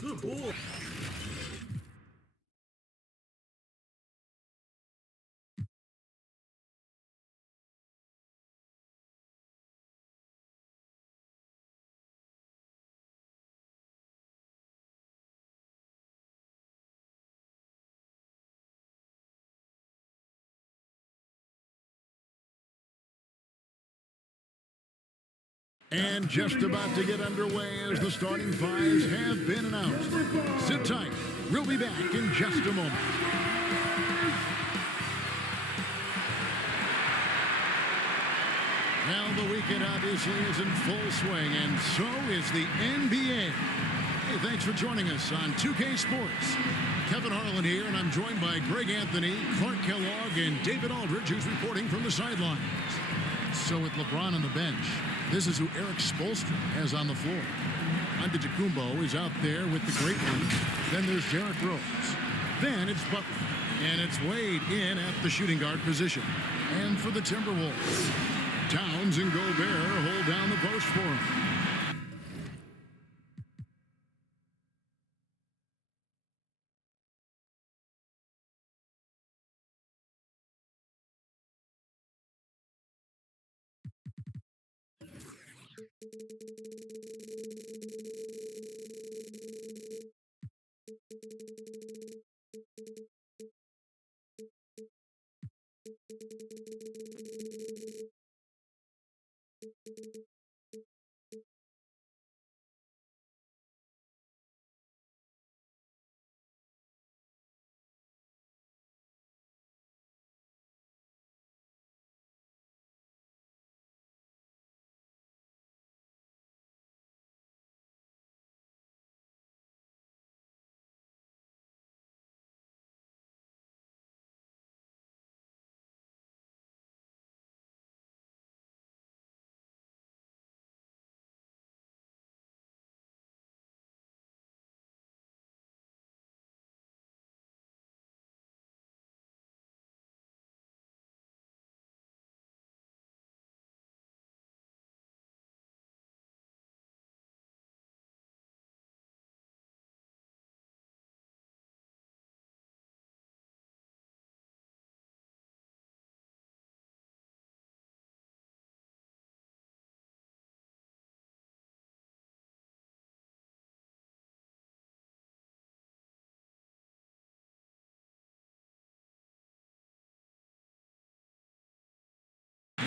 Good ball. And just about to get underway as the starting fives have been announced. Sit tight. We'll be back in just a moment. Now the weekend obviously is in full swing, and so is the NBA. Hey, thanks for joining us on 2K Sports. Kevin Harlan here, and I'm joined by Greg Anthony, Clark Kellogg, and David Aldridge, who's reporting from the sidelines. So with LeBron on the bench, this is who Eric Spoelstra has on the floor. Antetokounmpo is out there with the great one. Then there's Derrick Rose. Then it's Butler. And it's Wade in at the shooting guard position. And for the Timberwolves, Towns and Gobert hold down the post for him.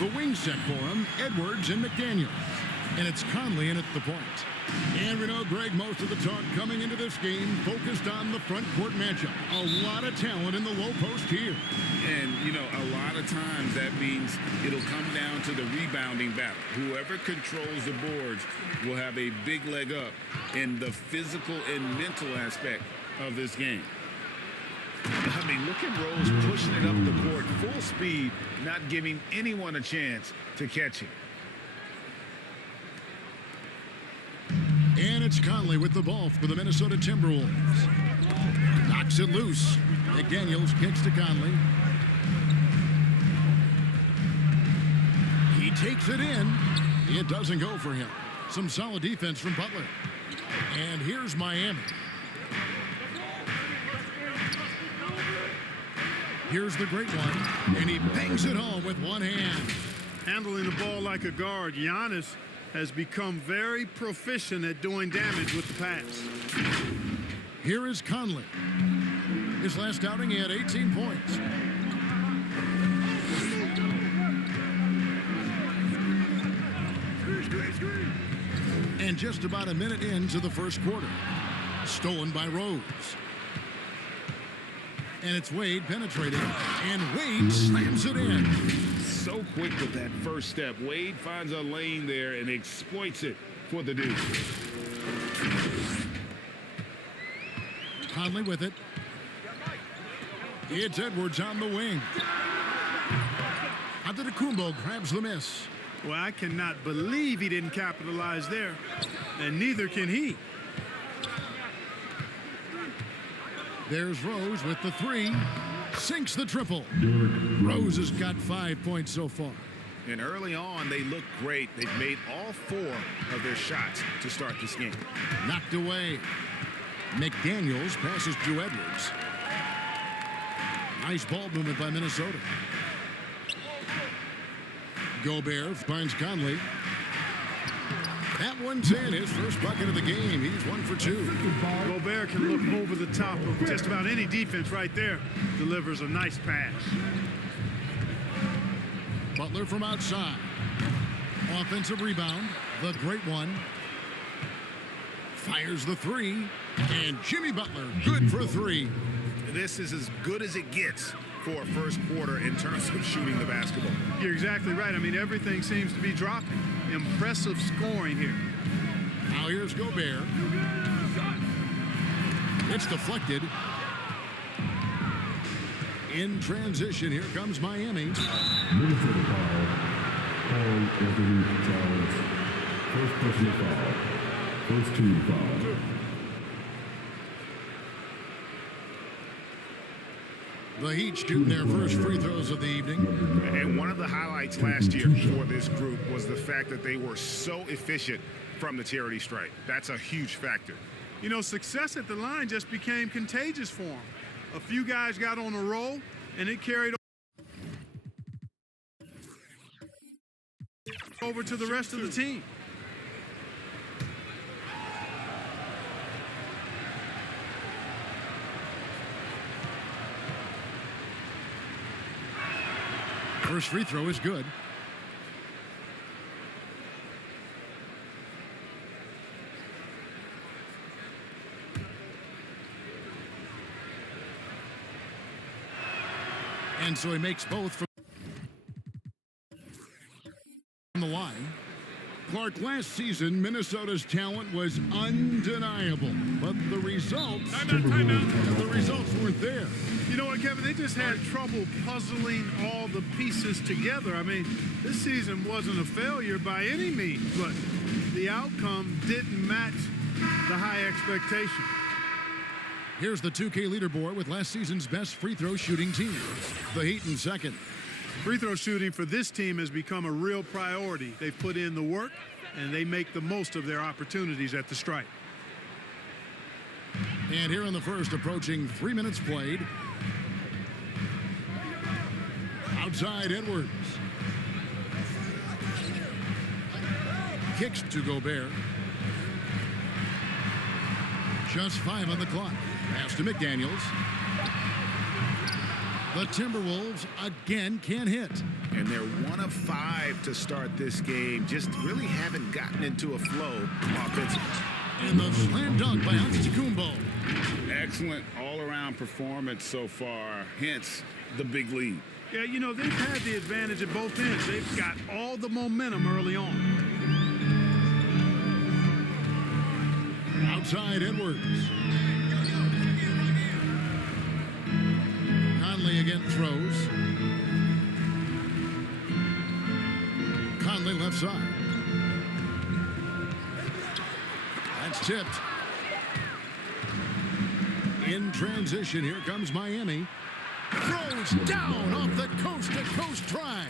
The wing set for him, Edwards and McDaniels. And it's Conley in at the point. And we know, Greg, most of the talk coming into this game focused on the front court matchup. A lot of talent in the low post here. And, you know, a lot of times that means it'll come down to the rebounding battle. Whoever controls the boards will have a big leg up in the physical and mental aspect of this game. I mean, look at Rose pushing it up the court, full speed, not giving anyone a chance to catch him. And it's Conley with the ball for the Minnesota Timberwolves. Knocks it loose. McDaniels kicks to Conley. He takes it in. It doesn't go for him. Some solid defense from Butler. And here's Miami. Here's the great one, and he bangs it home with one hand. Handling the ball like a guard, Giannis has become very proficient at doing damage with the pass. Here is Conley. His last outing, he had 18 points. And just about a minute into the first quarter. Stolen by Rose. And it's Wade penetrating, and Wade slams it in. So quick with that first step. Wade finds a lane there and exploits it for the Duke. Conley with it. It's Edwards on the wing. Antetokounmpo grabs the miss. Well, I cannot believe he didn't capitalize there, and neither can he. There's Rose with the three. Sinks the triple. Rose has got 5 points so far. And early on, they look great. They've made all 4 of their shots to start this game. Knocked away. McDaniels passes to Edwards. Nice ball movement by Minnesota. Gobert finds Conley. That one's in, his first bucket of the game. He's 1 for 2. Gobert can look over the top of just about any defense right there. Delivers a nice pass. Butler from outside. Offensive rebound. The great one. Fires the three. And Jimmy Butler, good for 3. This is as good as it gets for a first quarter in terms of shooting the basketball. You're exactly right. I mean, everything seems to be dropping. Impressive scoring here. Now here's Gobert. It's deflected. In transition, here comes Miami. Minnesota foul. Called Anthony Towns. First personal foul. First team foul. The Heat shooting their first free throws of the evening. And one of the highlights last year for this group was the fact that they were so efficient from the charity stripe. That's a huge factor. You know, success at the line just became contagious for them. A few guys got on a roll, and it carried over to the rest of the team. First free throw is good. And so he makes both from the line. Clark, last season, Minnesota's talent was undeniable, but the results, the results weren't there. You know what, Kevin? They just had trouble puzzling all the pieces together. I mean, this season wasn't a failure by any means, but the outcome didn't match the high expectation. Here's the 2K leaderboard with last season's best free throw shooting team. The Heat in second. Free throw shooting for this team has become a real priority. They've put in the work, and they make the most of their opportunities at the stripe. And here in the first, approaching 3 minutes played. Outside Edwards. Kicks to Gobert. Just 5 on the clock. Pass to McDaniels. The Timberwolves again can't hit. And they're 1 of 5 to start this game. Just really haven't gotten into a flow offensively. And the slam dunk by Antetokounmpo. Excellent all-around performance so far, hence the big lead. Yeah, you know, they've had the advantage at both ends. They've got all the momentum early on. Outside Edwards. Conley again throws. Conley left side. That's tipped. In transition, here comes Miami. Throws down off the coast-to-coast try.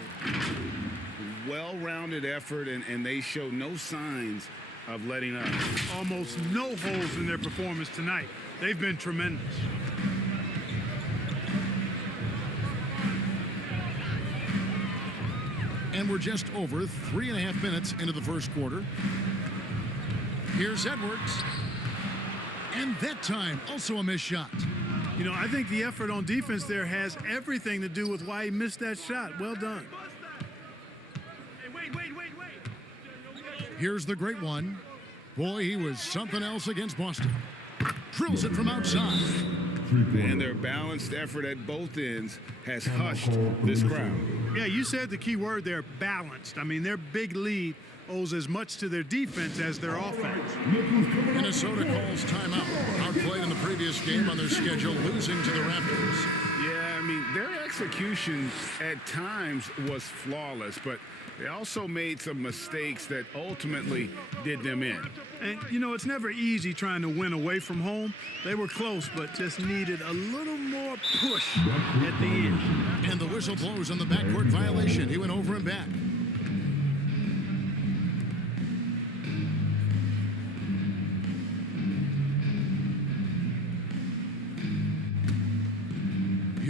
Well-rounded effort, and they show no signs of letting up. Almost no holes in their performance tonight. They've been tremendous. And we're just over 3.5 minutes into the first quarter. Here's Edwards. And that time, also a missed shot. You know, I think the effort on defense there has everything to do with why he missed that shot. Well done. Here's the great one. Boy, he was something else against Boston. Drills it from outside. And their balanced effort at both ends has hushed this crowd. Yeah, you said the key word there, balanced. I mean, their big lead owes as much to their defense as their offense. Minnesota calls timeout. Outplayed in the previous game on their schedule, losing to the Raptors. Yeah, I mean, their execution at times was flawless, but they also made some mistakes that ultimately did them in. And, you know, it's never easy trying to win away from home. They were close, but just needed a little more push at the end. And the whistle blows on the backcourt violation. He went over and back.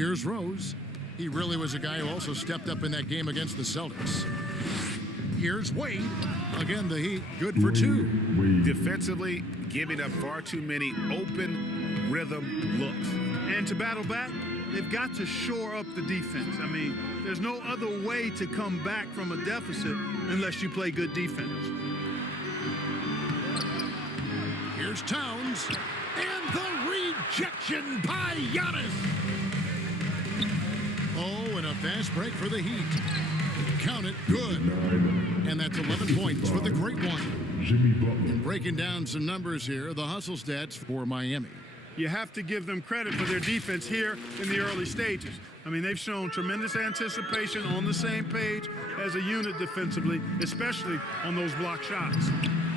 Here's Rose. He really was a guy who also stepped up in that game against the Celtics. Here's Wade. Again, the Heat, good for 2. Defensively, giving up far too many open rhythm looks. And to battle back, they've got to shore up the defense. I mean, there's no other way to come back from a deficit unless you play good defense. Here's Towns. And the rejection by Giannis. Oh, and a fast break for the Heat. Count it, good. And that's 11 points for the great one. Jimmy Butler. And breaking down some numbers here, the hustle stats for Miami. You have to give them credit for their defense here in the early stages. I mean, they've shown tremendous anticipation, on the same page as a unit defensively, especially on those block shots.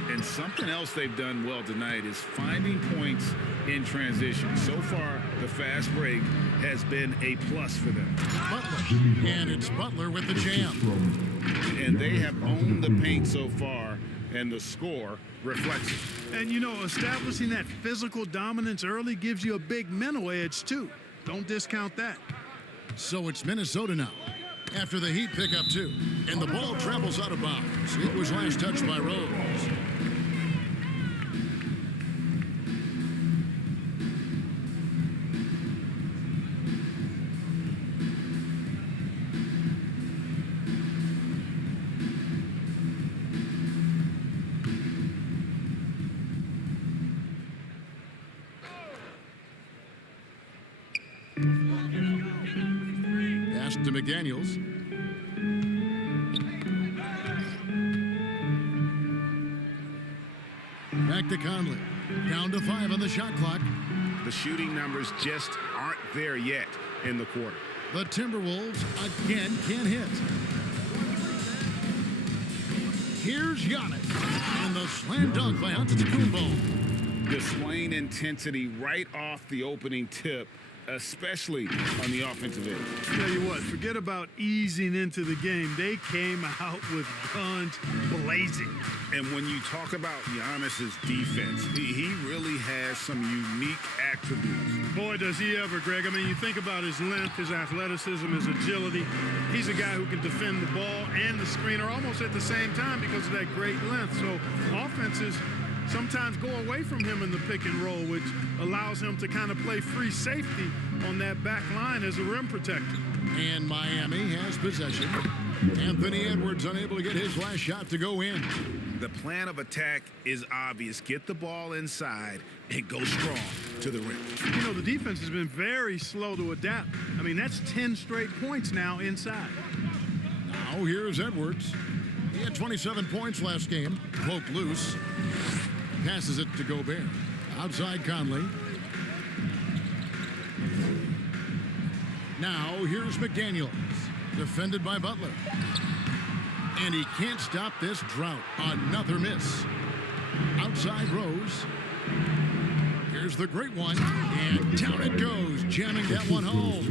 And something else they've done well tonight is finding points in transition. So far, the fast break has been a plus for them. Butler. And it's Butler with the jam. And they have owned the paint so far, and the score reflects it. And, you know, establishing that physical dominance early gives you a big mental edge, too. Don't discount that. So it's Minnesota now, after the Heat pick up 2. And the ball travels out of bounds. It was last touched by Rose. Pass to McDaniels. Back to Conley. Down to 5 on the shot clock. The shooting numbers just aren't there yet in the quarter. The Timberwolves again can't hit. Here's Giannis. And the slam dunk by Antetokounmpo. Displaying intensity right off the opening tip, especially on the offensive end. Tell you what, forget about easing into the game. They came out with guns blazing. And when you talk about Giannis's defense, he really has some unique attributes. Boy, does he ever, Greg. I mean, you think about his length, his athleticism, his agility. He's a guy who can defend the ball and the screener almost at the same time because of that great length. So offenses sometimes go away from him in the pick and roll, which allows him to kind of play free safety on that back line as a rim protector. And Miami has possession. Anthony Edwards unable to get his last shot to go in. The plan of attack is obvious. Get the ball inside and go strong to the rim. You know, the defense has been very slow to adapt. I mean, that's 10 straight points now inside. Now here's Edwards. He had 27 points last game. Poked loose. Passes it to Gobert. Outside Conley. Now here's McDaniels. Defended by Butler. And he can't stop this drought. Another miss. Outside Rose. Here's the great one. And down it goes. Jamming that one home.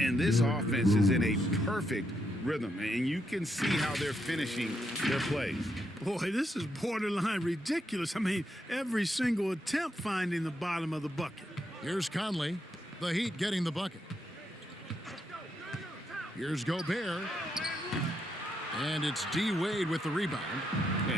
And this offense is in a perfect rhythm. And you can see how they're finishing their plays. Boy, this is borderline ridiculous. I mean, every single attempt finding the bottom of the bucket. Here's Conley. The Heat getting the bucket. Here's Gobert. And it's D. Wade with the rebound.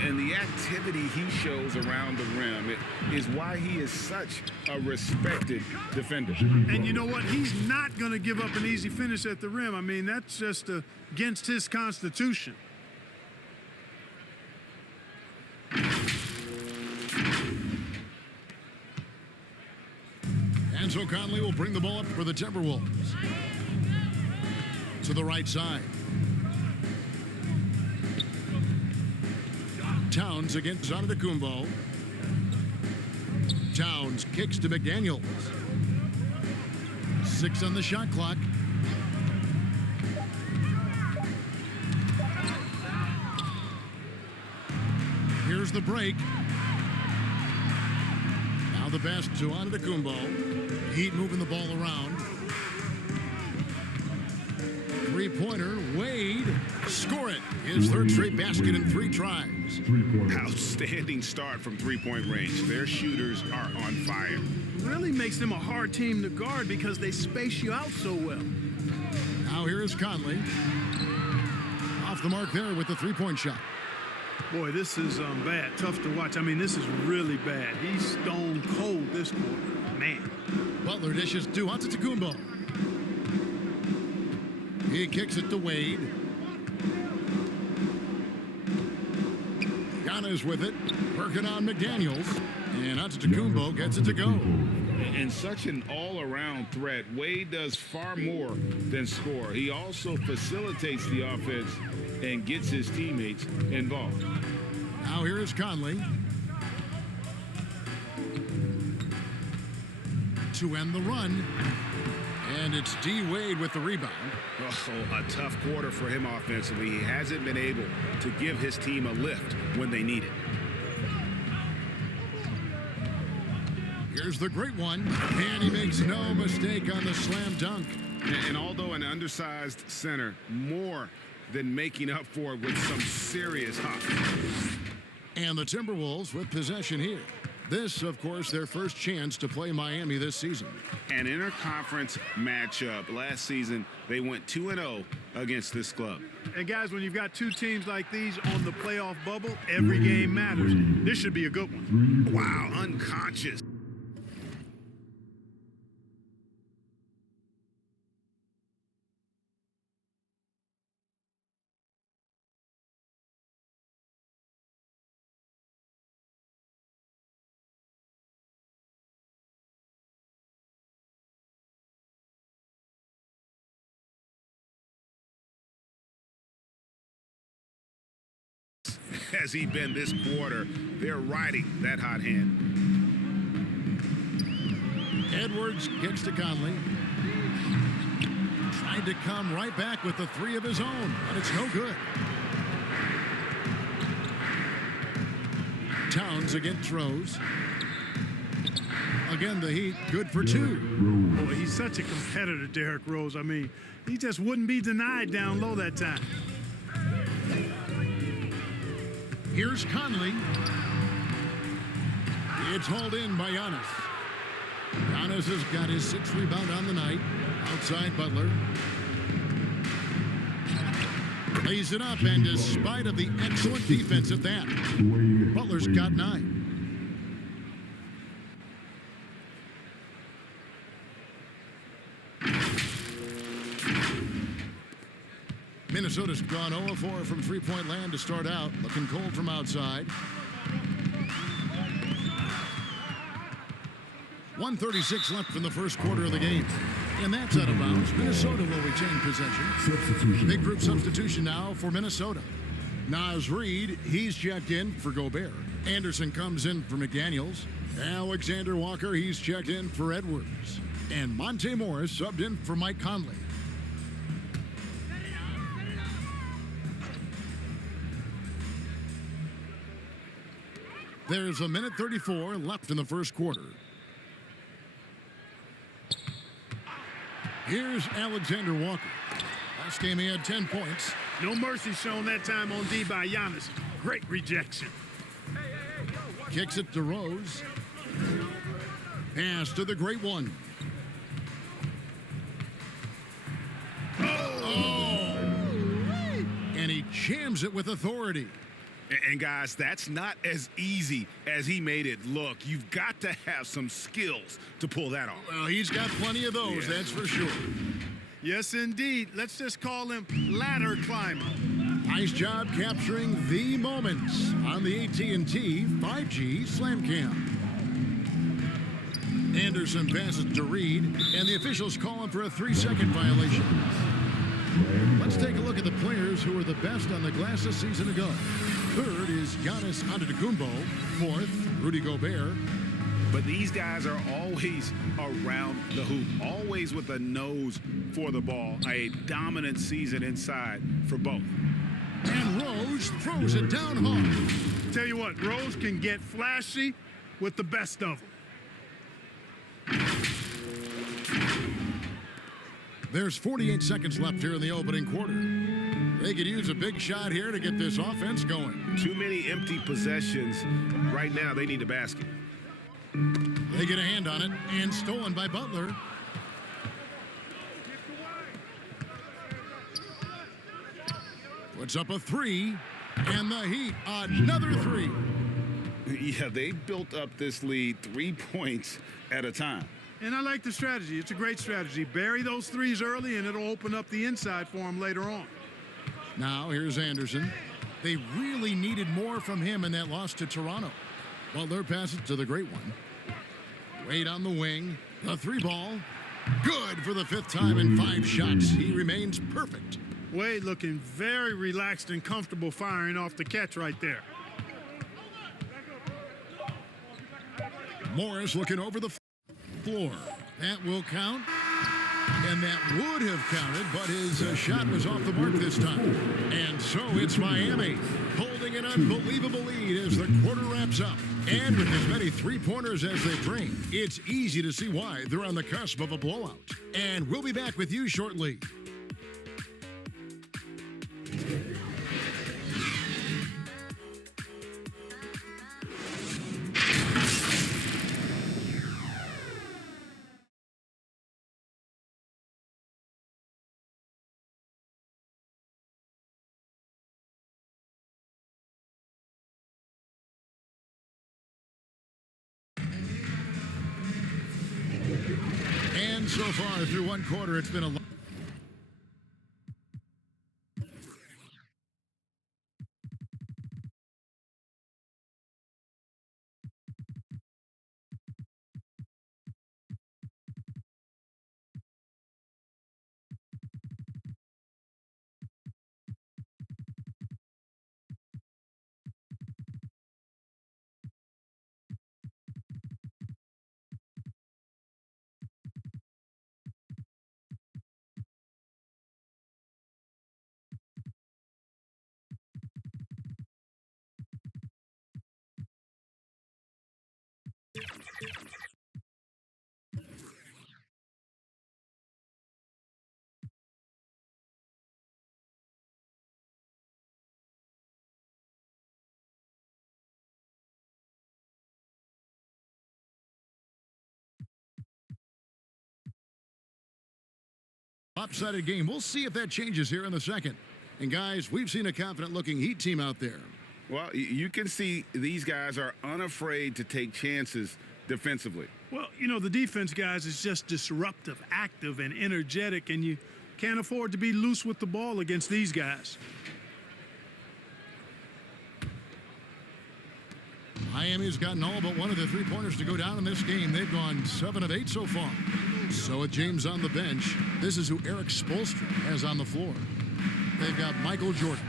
And the activity he shows around the rim is why he is such a respected defender. And you know what? He's not going to give up an easy finish at the rim. I mean, that's just against his constitution. And so Conley will bring the ball up for the Timberwolves. To the right side. Towns against Antetokounmpo. Towns kicks to McDaniels. 6 on the shot clock. Here's the break. Now the pass to Antetokounmpo. Heat moving the ball around. Three-pointer, Wade. Score it. His his third straight basket in 3 tries. 3-point. Outstanding start from three-point range. Their shooters are on fire. Really makes them a hard team to guard because they space you out so well. Now here is Conley. Off the mark there with the 3-point shot. Boy, this is bad. Tough to watch. I mean, this is really bad. He's stone cold this quarter. Man. Butler dishes to Antetokounmpo. He kicks it to Wade. Giannis with it. Working on McDaniels. And Antetokounmpo gets it to go. And such an all-around threat. Wade does far more than score. He also facilitates the offense and gets his teammates involved. Now here is Conley. To end the run. And it's D. Wade with the rebound. Oh, a tough quarter for him offensively. He hasn't been able to give his team a lift when they need it. Here's the great one. And he makes no mistake on the slam dunk. And although an undersized center, more than making up for it with some serious hop. And the Timberwolves with possession here. This, of course, their first chance to play Miami this season. An interconference matchup. Last season, they went 2-0 against this club. And guys, when you've got two teams like these on the playoff bubble, every game matters. This should be a good one. Wow, unconscious. Has he been this quarter? They're riding that hot hand. Edwards gets to Conley. Tried to come right back with the 3 of his own, but it's no good. Towns again throws. Again, the Heat good for 2. Boy, he's such a competitor, Derrick Rose. I mean, he just wouldn't be denied down low that time. Here's Conley. It's hauled in by Giannis. Giannis has got his 6th rebound on the night. Outside Butler. Lays it up, and despite of the excellent defense at that, Butler's got 9. Minnesota's gone 0-4 from 3-point land to start out. Looking cold from outside. 1:36 left in the first quarter of the game. And that's out of bounds. Minnesota will retain possession. Substitution. Big group substitution now for Minnesota. Naz Reid, he's checked in for Gobert. Anderson comes in for McDaniels. Alexander Walker, he's checked in for Edwards. And Monte Morris subbed in for Mike Conley. There's 1:34 left in the first quarter. Here's Alexander Walker. Last game he had 10 points. No mercy shown that time on D by Giannis. Great rejection. Kicks it to Rose. Pass to the great one. Oh! And he jams it with authority. And guys, that's not as easy as he made it look. You've got to have some skills to pull that off. Well, he's got plenty of those, that's for sure. Yes, indeed. Let's just call him ladder climber. Nice job capturing the moments on the AT&T 5G Slam Cam. Anderson passes to Reid, and the officials call him for a 3-second violation. Let's take a look at the players who were the best on the glass a season ago. Third is Giannis Antetokounmpo. Fourth, Rudy Gobert. But these guys are always around the hoop, always with a nose for the ball. A dominant season inside for both. And Rose throws it down hard. Tell you what, Rose can get flashy with the best of them. There's 48 seconds left here in the opening quarter. They could use a big shot here to get this offense going. Too many empty possessions. Right now, they need a basket. They get a hand on it, and stolen by Butler. Puts up a three, and the Heat, another three. Yeah, they built up this lead 3 points at a time. And I like the strategy. It's a great strategy. Bury those threes early, and it'll open up the inside for them later on. Now, here's Anderson. They really needed more from him in that loss to Toronto. Butler passes to the great one. Wade on the wing. The three ball. Good for the 5th time in 5 shots. He remains perfect. Wade looking very relaxed and comfortable firing off the catch right there. Morris looking over the floor. That will count. And that would have counted, but his shot was off the mark this time. And so it's Miami holding an unbelievable lead as the quarter wraps up. And with as many three-pointers as they bring, it's easy to see why they're on the cusp of a blowout. And we'll be back with you shortly. And so far through one quarter, it's been a lopsided game. We'll see if that changes here in the second. And guys, we've seen a confident-looking Heat team out there. Well, you can see these guys are unafraid to take chances defensively. Well, you know, the defense, guys, is just disruptive, active, and energetic, and you can't afford to be loose with the ball against these guys. Miami's gotten all but one of the three-pointers to go down in this game. They've gone 7 of 8 so far. So with James on the bench, this is who Eric Spoelstra has on the floor. They've got Michael Jordan.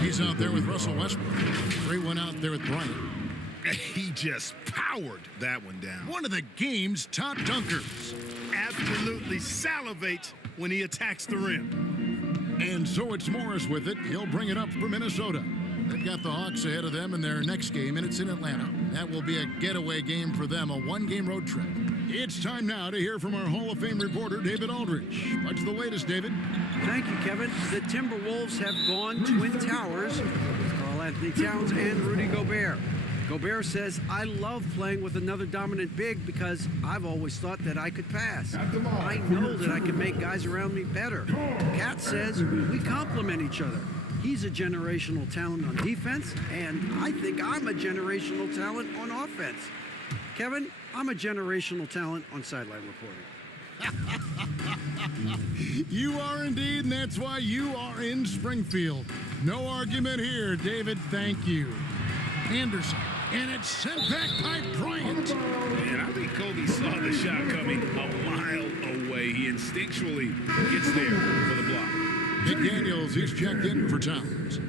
He's out there with Russell Westbrook. Great one out there with Bryant. He just powered that one down. One of the game's top dunkers. Absolutely salivates when he attacks the rim. And so it's Morris with it. He'll bring it up for Minnesota. They've got the Hawks ahead of them in their next game, and it's in Atlanta. That will be a getaway game for them, a one-game road trip. It's time now to hear from our Hall of Fame reporter, David Aldridge. What's the latest, David? Thank you, Kevin. The Timberwolves have gone Twin Towers with Karl Anthony Towns and Rudy Gobert. Gobert says, I love playing with another dominant big because I've always thought that I could pass. I know that I can make guys around me better. Cat says, we complement each other. He's a generational talent on defense, and I think I'm a generational talent on offense. Kevin, I'm a generational talent on sideline reporting. You are indeed, and that's why you are in Springfield. No argument here, David. Thank you. Anderson, and it's sent back by Bryant. And I think Kobe saw the shot coming a mile away. He instinctually gets there for the block. McDaniels, he's checked in for Towns.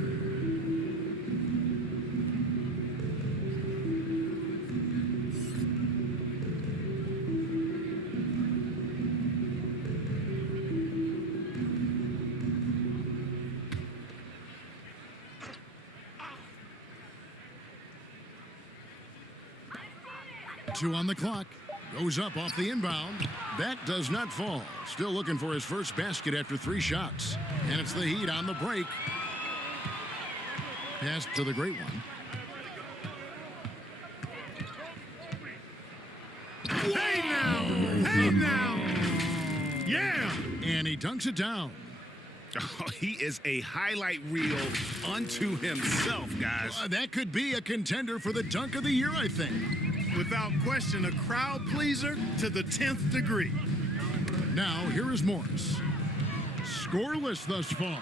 Two on the clock. Goes up off the inbound. That does not fall. Still looking for his first basket after 3 shots. And it's the Heat on the break. Pass to the great one. Hey now! Hey now! Yeah! And he dunks it down. Oh, he is a highlight reel unto himself, guys. That could be a contender for the dunk of the year, I think. Without question, a crowd pleaser to the 10th degree. Now, here is Morris. Scoreless thus far.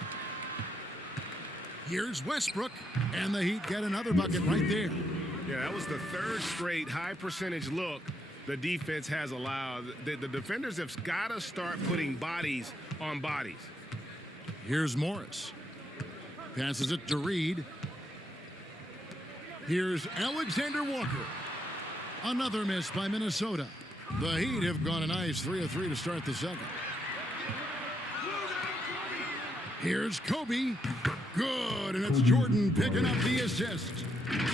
Here's Westbrook, and the Heat get another bucket right there. Yeah, that was the 3rd straight high percentage look the defense has allowed. The defenders have got to start putting bodies on bodies. Here's Morris. Passes it to Reed. Here's Alexander Walker. Another miss by Minnesota. The Heat have gone a nice 3 of 3 to start the second. Here's Kobe. Good, and it's Jordan picking up the assist.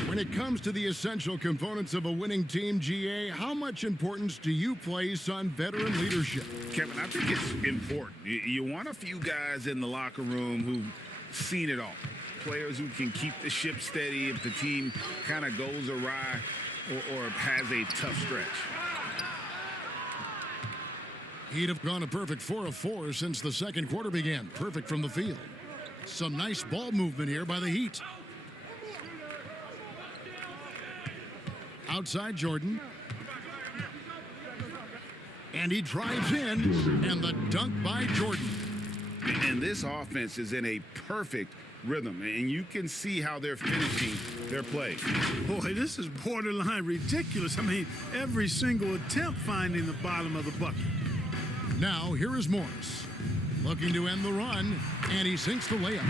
When it comes to the essential components of a winning team, GA, how much importance do you place on veteran leadership? Kevin, I think it's important. You want a few guys in the locker room who've seen it all. Players who can keep the ship steady if the team kind of goes awry or has a tough stretch. Heat have gone a perfect 4 of 4 since the second quarter began. Perfect from the field. Some nice ball movement here by the Heat. Outside Jordan. And he drives in, and the dunk by Jordan. And this offense is in a perfect rhythm, and you can see how they're finishing their play. Boy, this is borderline ridiculous. I mean, every single attempt finding the bottom of the bucket. Now, here is Morris. Looking to end the run, and he sinks the layup.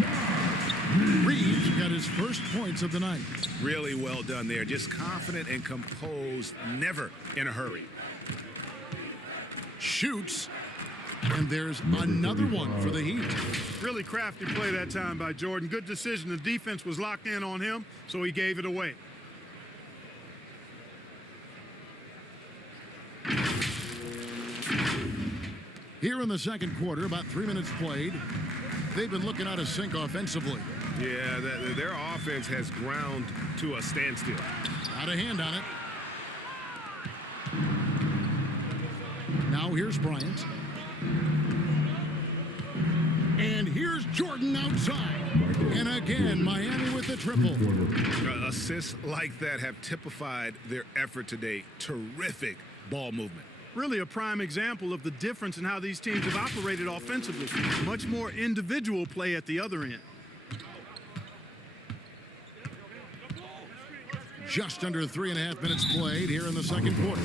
Reed's got his first points of the night. Really well done there. Just confident and composed, never in a hurry. Shoots, and there's another one for the Heat. Really crafty play that time by Jordan. Good decision. The defense was locked in on him, so he gave it away. Here in the second quarter, about 3 minutes played, they've been looking out of sync offensively. Yeah, their offense has ground to a standstill. Out of hand on it. Now here's Bryant. And here's Jordan outside. And again, Miami with the triple. Assists like that have typified their effort today. Terrific ball movement. Really a prime example of the difference in how these teams have operated offensively. Much more individual play at the other end. Just under 3.5 minutes played here in the second quarter.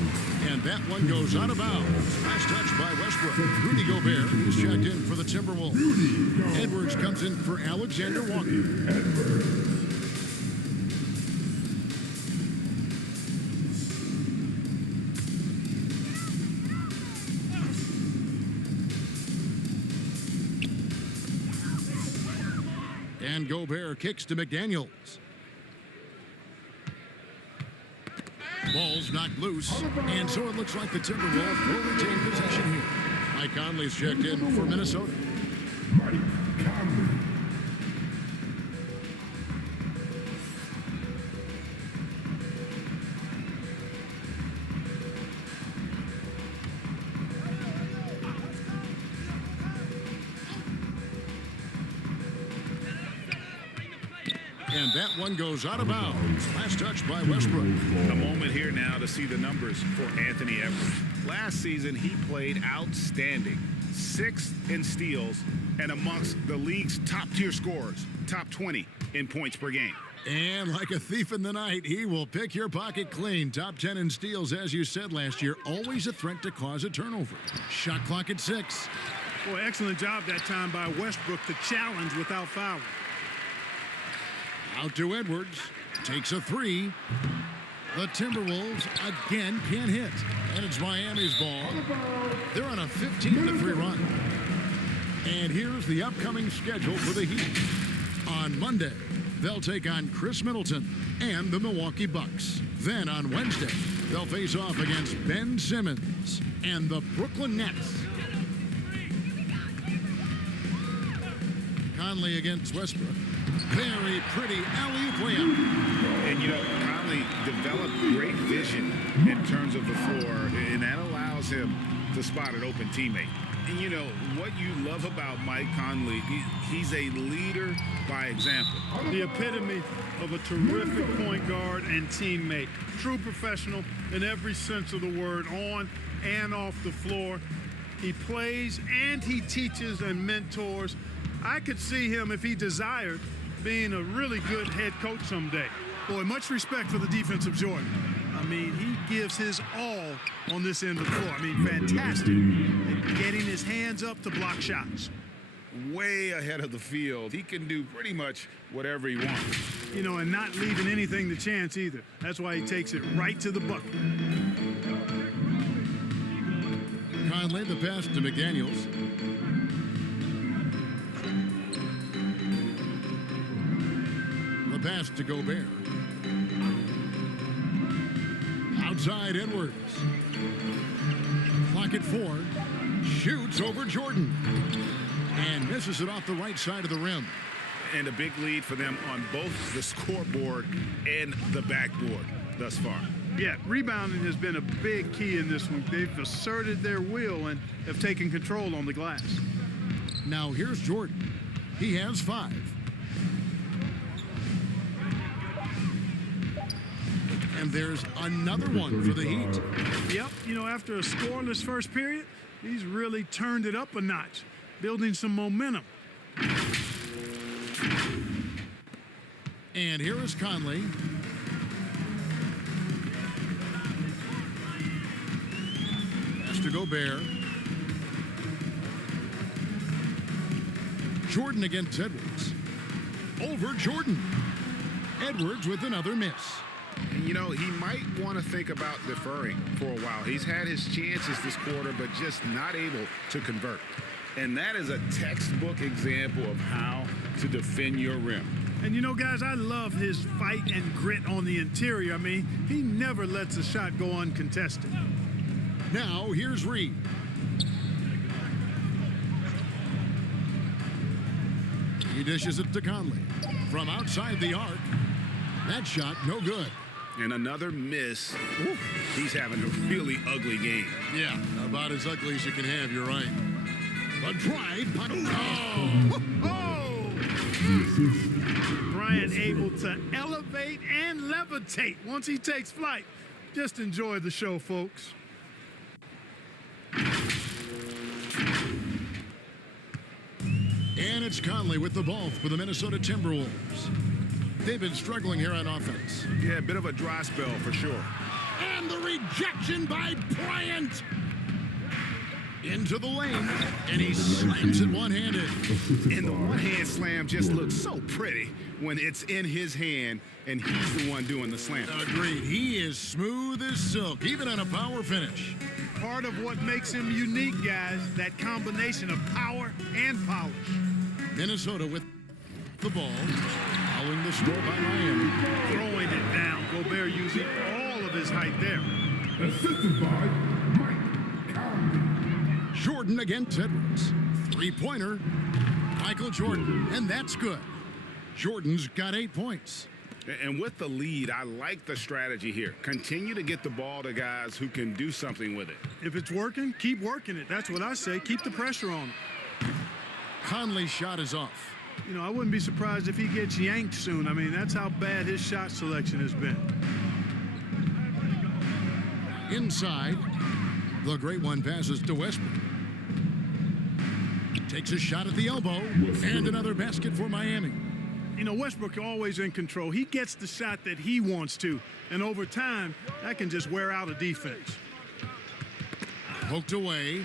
And that one goes out of bounds. Last touch by Westbrook. Rudy Gobert, he's checked in for the Timberwolves. Edwards comes in for Alexander Walker. And Gobert kicks to McDaniels. Ball's knocked loose, and so it looks like the Timberwolves will retain possession here. Mike Conley's checked in for Minnesota. Mike Conley. And that one goes out of bounds. Last touch by Westbrook. A moment here now to see the numbers for Anthony Edwards. Last season, he played outstanding. 6th in steals and amongst the league's top-tier scorers. Top 20 in points per game. And like a thief in the night, he will pick your pocket clean. Top 10 in steals, as you said last year. Always a threat to cause a turnover. Shot clock at 6. Boy, excellent job that time by Westbrook to challenge without fouling. Out to Edwards. Takes a 3. The Timberwolves again can't hit. And it's Miami's ball. They're on a 15-3 run. And here's the upcoming schedule for the Heat. On Monday, they'll take on Chris Middleton and the Milwaukee Bucks. Then on Wednesday, They'll face off against Ben Simmons and the Brooklyn Nets. Conley against Westbrook. Very pretty alley-oop layup. And, you know, Conley developed great vision in terms of the floor, and that allows him to spot an open teammate. And, you know, what you love about Mike Conley, he's a leader by example. The epitome of a terrific point guard and teammate. True professional in every sense of the word, on and off the floor. He plays and he teaches and mentors. I could see him, if he desired, being a really good head coach someday. Boy, much respect for the defensive Jordan. I mean, he gives his all on this end of the floor. I mean, fantastic at getting his hands up to block shots. Way ahead of the field. He can do pretty much whatever he wants. You know, and not leaving anything to chance either. That's why he takes it right to the bucket. Conley, the pass to McDaniels. The pass to Gobert. Outside Edwards. Clock at 4. Shoots over Jordan. And misses it off the right side of the rim. And a big lead for them on both the scoreboard and the backboard thus far. Yeah, rebounding has been a big key in this one. They've asserted their will and have taken control on the glass. Now here's Jordan. He has 5. And there's another one for the Heat. Yep, you know, after a scoreless first period, he's really turned it up a notch, building some momentum. And here is Conley. Pass to Gobert. Jordan against Edwards. Over Jordan. Edwards with another miss. And, you know, he might want to think about deferring for a while. He's had his chances this quarter, but just not able to convert. And that is a textbook example of how to defend your rim. And, you know, guys, I love his fight and grit on the interior. I mean, he never lets a shot go uncontested. Now, here's Reed. He dishes it to Conley. From outside the arc. That shot, no good. And another miss. Ooh, he's having a really ugly game. Yeah, about as ugly as you can have, you're right. A drive, but Bryant able to elevate and levitate once he takes flight. Just enjoy the show, folks. And it's Conley with the ball for the Minnesota Timberwolves. They've been struggling here on offense. Yeah, a bit of a dry spell for sure. And the rejection by Bryant. Into the lane, and he slams it one-handed. And the one-hand slam just looks so pretty when it's in his hand and he's the one doing the slam. Agreed. He is smooth as silk, even on a power finish. Part of what makes him unique, guys, that combination of power and polish. Minnesota with the ball, following the score by Miami. Throwing it down. Gobert using all of his height there. Assisted by Mike Conley. Jordan against Edwards. Three-pointer. Michael Jordan, and that's good. Jordan's got 8 points. And with the lead, I like the strategy here. Continue to get the ball to guys who can do something with it. If it's working, keep working it. That's what I say. Keep the pressure on him. Conley's shot is off. You know, I wouldn't be surprised if he gets yanked soon. I mean, that's how bad his shot selection has been. Inside, the great one passes to Westbrook. Takes a shot at the elbow, and another basket for Miami. You know, Westbrook always in control. He gets the shot that he wants to, and over time, that can just wear out a defense. Poked away.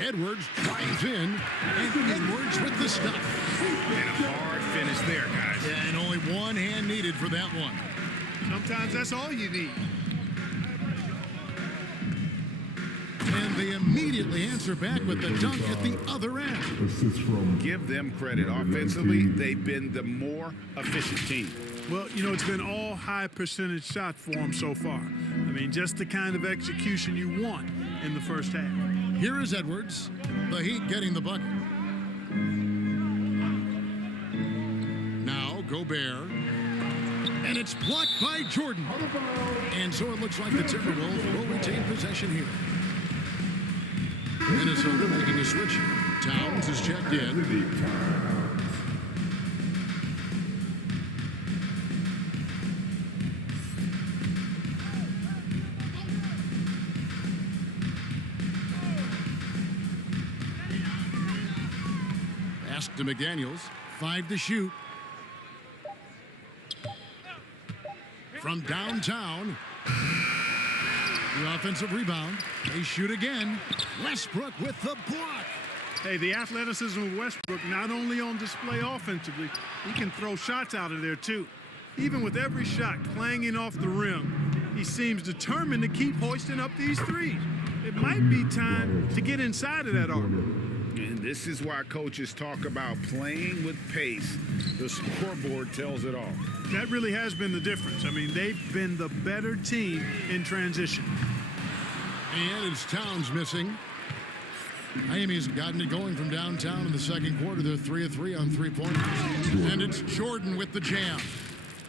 Edwards drives in, and Edwards with the stuff. And a hard finish there, guys. Yeah, and only one hand needed for that one. Sometimes that's all you need. And they immediately answer back with the dunk at the other end. Assist from Give them credit. Offensively, they've been the more efficient team. Well, you know, it's been all high percentage shots for them so far. I mean, just the kind of execution you want in the first half. Here is Edwards. The Heat getting the bucket. Now Gobert. And it's blocked by Jordan. And so it looks like the Timberwolves will retain possession here. Minnesota making a switch. Towns is checked in. Pass to McDaniels. 5 to shoot. From downtown. The offensive rebound. They shoot again. Westbrook with the block. Hey, the athleticism of Westbrook not only on display offensively, he can throw shots out of there too. Even with every shot clanging off the rim, he seems determined to keep hoisting up these threes. It might be time to get inside of that arc. And this is why coaches talk about playing with pace. The scoreboard tells it all. That really has been the difference. I mean, they've been the better team in transition. And it's Towns missing. Miami's gotten it going from downtown in the second quarter. They're 3 of 3 on three-pointers. And it's Jordan with the jam.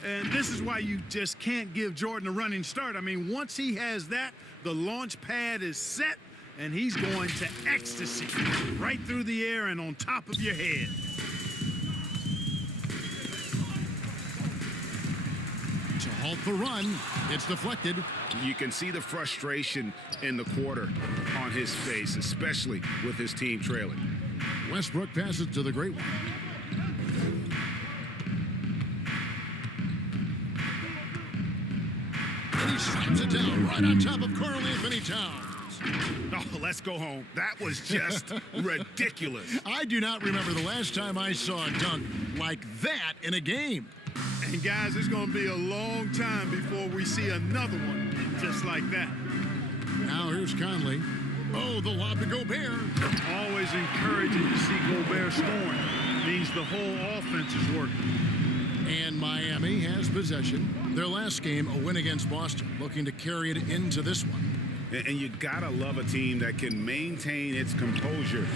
And this is why you just can't give Jordan a running start. I mean, once he has that, the launch pad is set, and he's going to ecstasy right through the air and on top of your head. To halt the run, it's deflected. You can see the frustration in the quarter on his face, especially with his team trailing. Westbrook passes to the Great One. And he slams it down right on top of Karl Anthony Towns. Oh, let's go home. That was just ridiculous. I do not remember the last time I saw a dunk like that in a game. And guys, it's going to be a long time before we see another one just like that. Now here's Conley. Oh, the lob to Gobert. Always encouraging to see Gobert scoring. Means the whole offense is working. And Miami has possession. Their last game, a win against Boston, looking to carry it into this one. And you gotta love a team that can maintain its composure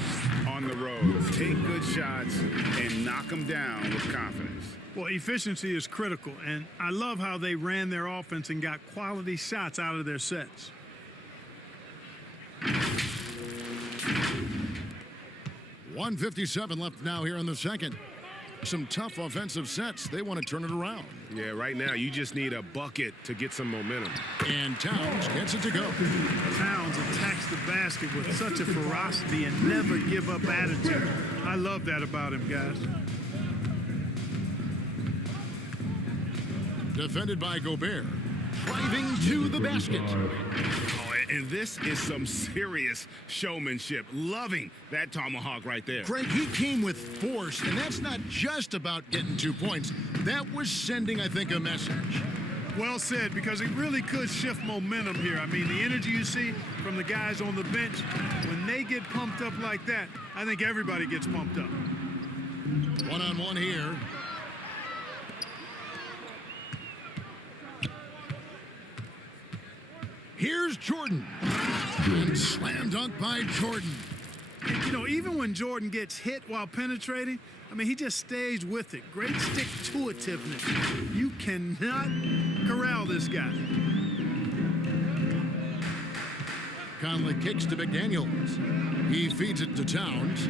on the road, take good shots, and knock them down with confidence. Well, efficiency is critical, and I love how they ran their offense and got quality shots out of their sets. .157 left now here in the second. Some tough offensive sets. They want to turn it around. Yeah, right now you just need a bucket to get some momentum. And Towns gets it to go. Towns attacks the basket with such a ferocity and never give up attitude. I love that about him, guys. Defended by Gobert. Driving to the basket. Oh, and this is some serious showmanship. Loving that tomahawk right there. Craig, he came with force, and that's not just about getting 2 points. That was sending, I think, a message. Well said, because it really could shift momentum here. I mean, the energy you see from the guys on the bench, when they get pumped up like that, I think everybody gets pumped up. One-on-one here. Here's Jordan. And slam dunk by Jordan. You know, even when Jordan gets hit while penetrating, I mean, he just stays with it. Great stick-to-itiveness. You cannot corral this guy. Conley kicks to McDaniels. He feeds it to Towns.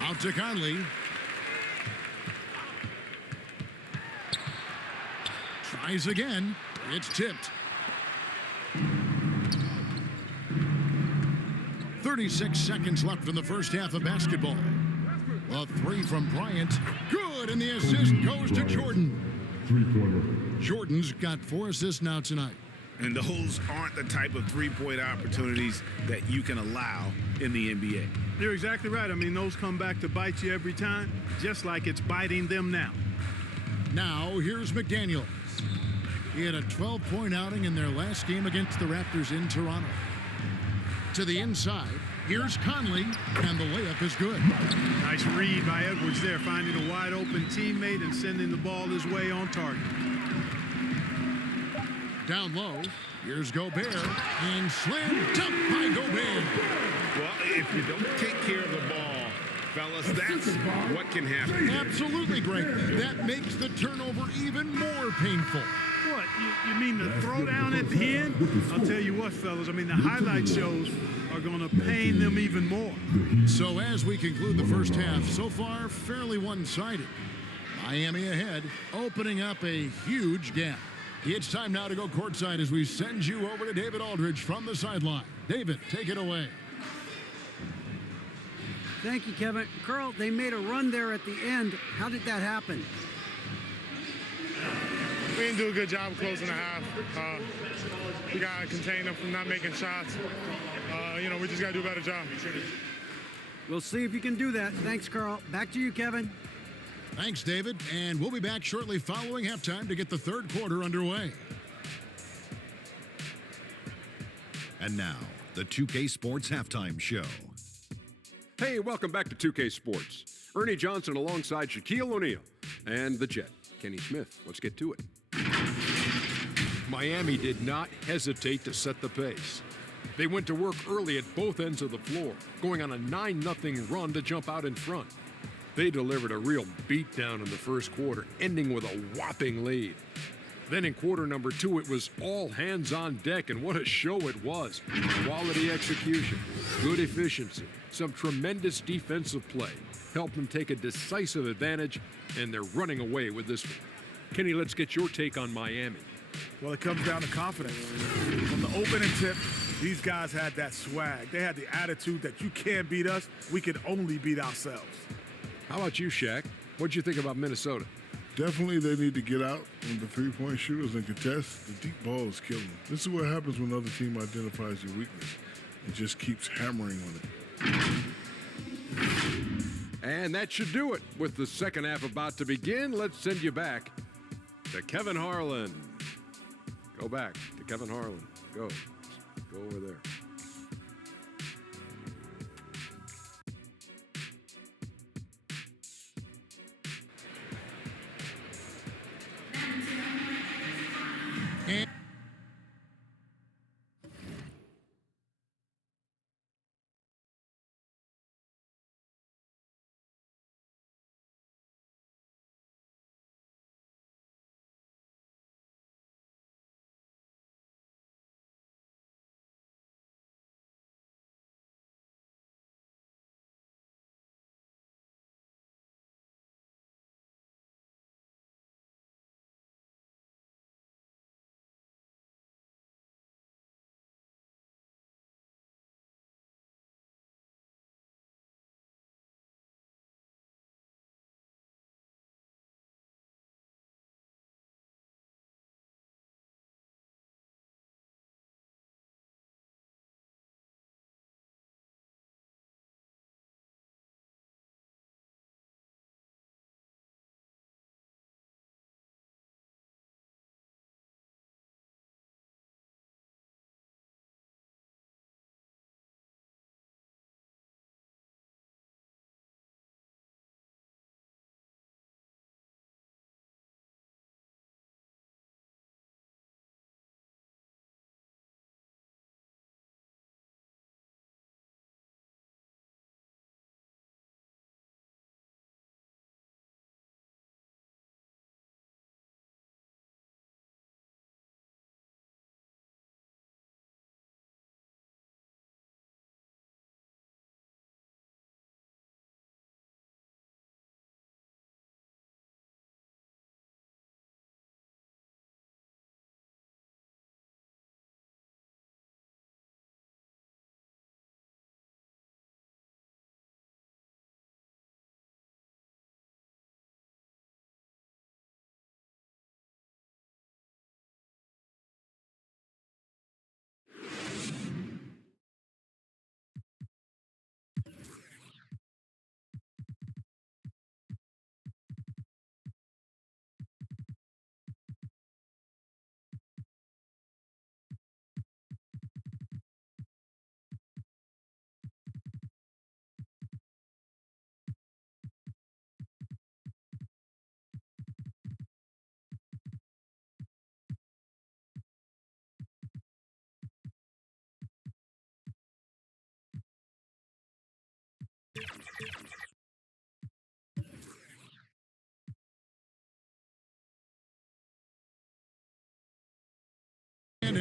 Out to Conley. Tries again. It's tipped. 36 seconds left in the first half of basketball. A three from Bryant. Good, and the assist goes to Jordan. Three-pointer. Jordan's got 4 assists now tonight. And those aren't the type of three-point opportunities that you can allow in the NBA. You're exactly right. I mean, those come back to bite you every time, just like it's biting them now. Now, here's McDaniels. He had a 12-point outing in their last game against the Raptors in Toronto. To the inside, here's Conley, and the layup is good. Nice read by Edwards there, finding a wide open teammate and sending the ball his way on target. Down low, here's Gobert, and slam dunk by Gobert. Well, if you don't take care of the ball, fellas, that's what can happen. Absolutely, Greg. That makes the turnover even more painful. What, you mean the throwdown at the end? I'll tell you what, fellas, I mean, the highlight shows are going to pain them even more. So as we conclude the first half, so far fairly one-sided. Miami ahead, opening up a huge gap. It's time now to go courtside as we send you over to David Aldridge from the sideline. David, take it away. Thank you, Kevin. Carl, they made a run there at the end. How did that happen? We didn't do a good job of closing the half. We got to contain them from not making shots. We just got to do a better job. We'll see if you can do that. Thanks, Carl. Back to you, Kevin. Thanks, David. And we'll be back shortly following halftime to get the third quarter underway. And now, the 2K Sports Halftime Show. Hey, welcome back to 2K Sports. Ernie Johnson alongside Shaquille O'Neal and the Jet, Kenny Smith. Let's get to it. Miami did not hesitate to set the pace. They went to work early at both ends of the floor, going on a 9-0 run to jump out in front. They delivered a real beatdown in the first quarter, ending with a whopping lead. Then in quarter number 2, it was all hands on deck, and what a show it was. Quality execution, good efficiency, some tremendous defensive play helped them take a decisive advantage, and they're running away with this one. Kenny, let's get your take on Miami. Well, it comes down to confidence. From the opening tip, these guys had that swag. They had the attitude that you can't beat us, we can only beat ourselves. How about you, Shaq? What'd you think about Minnesota? Definitely they need to get out on the three-point shooters and contest. The deep ball is killing them. This is what happens when another team identifies your weakness and just keeps hammering on it. And that should do it. With the second half about to begin, let's send you back to Kevin Harlan. Go back to Kevin Harlan. Go over there.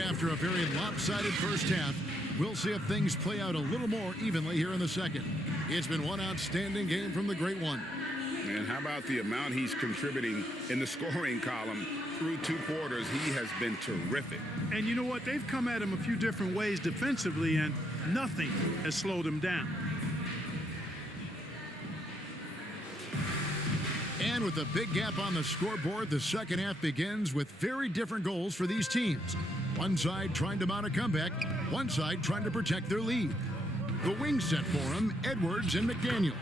after a very lopsided first half, we'll see if things play out a little more evenly here in the second. It's been one outstanding game from the Great One. And how about the amount he's contributing in the scoring column through 2 quarters? He has been terrific. And you know what? They've come at him a few different ways defensively, and nothing has slowed him down. And with a big gap on the scoreboard, the second half begins with very different goals for these teams. One side trying to mount a comeback, one side trying to protect their lead. The wings set for him, Edwards and McDaniel.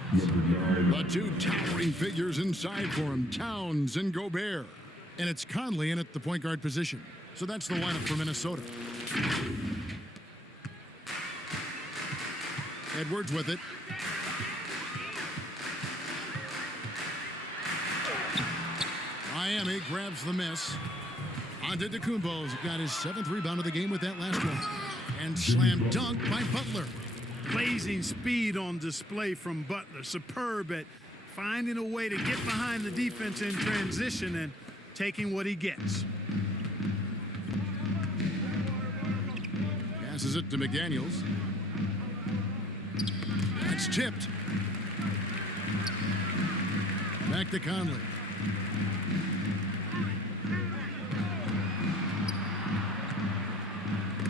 The 2 towering figures inside for him, Towns and Gobert. And it's Conley in at the point guard position. So that's the lineup for Minnesota. Edwards with it. Miami grabs the miss. Antetokounmpo's got his 7th rebound of the game with that last one. And slam dunk by Butler. Blazing speed on display from Butler. Superb at finding a way to get behind the defense in transition and taking what he gets. Passes it to McDaniels. That's tipped. Back to Conley.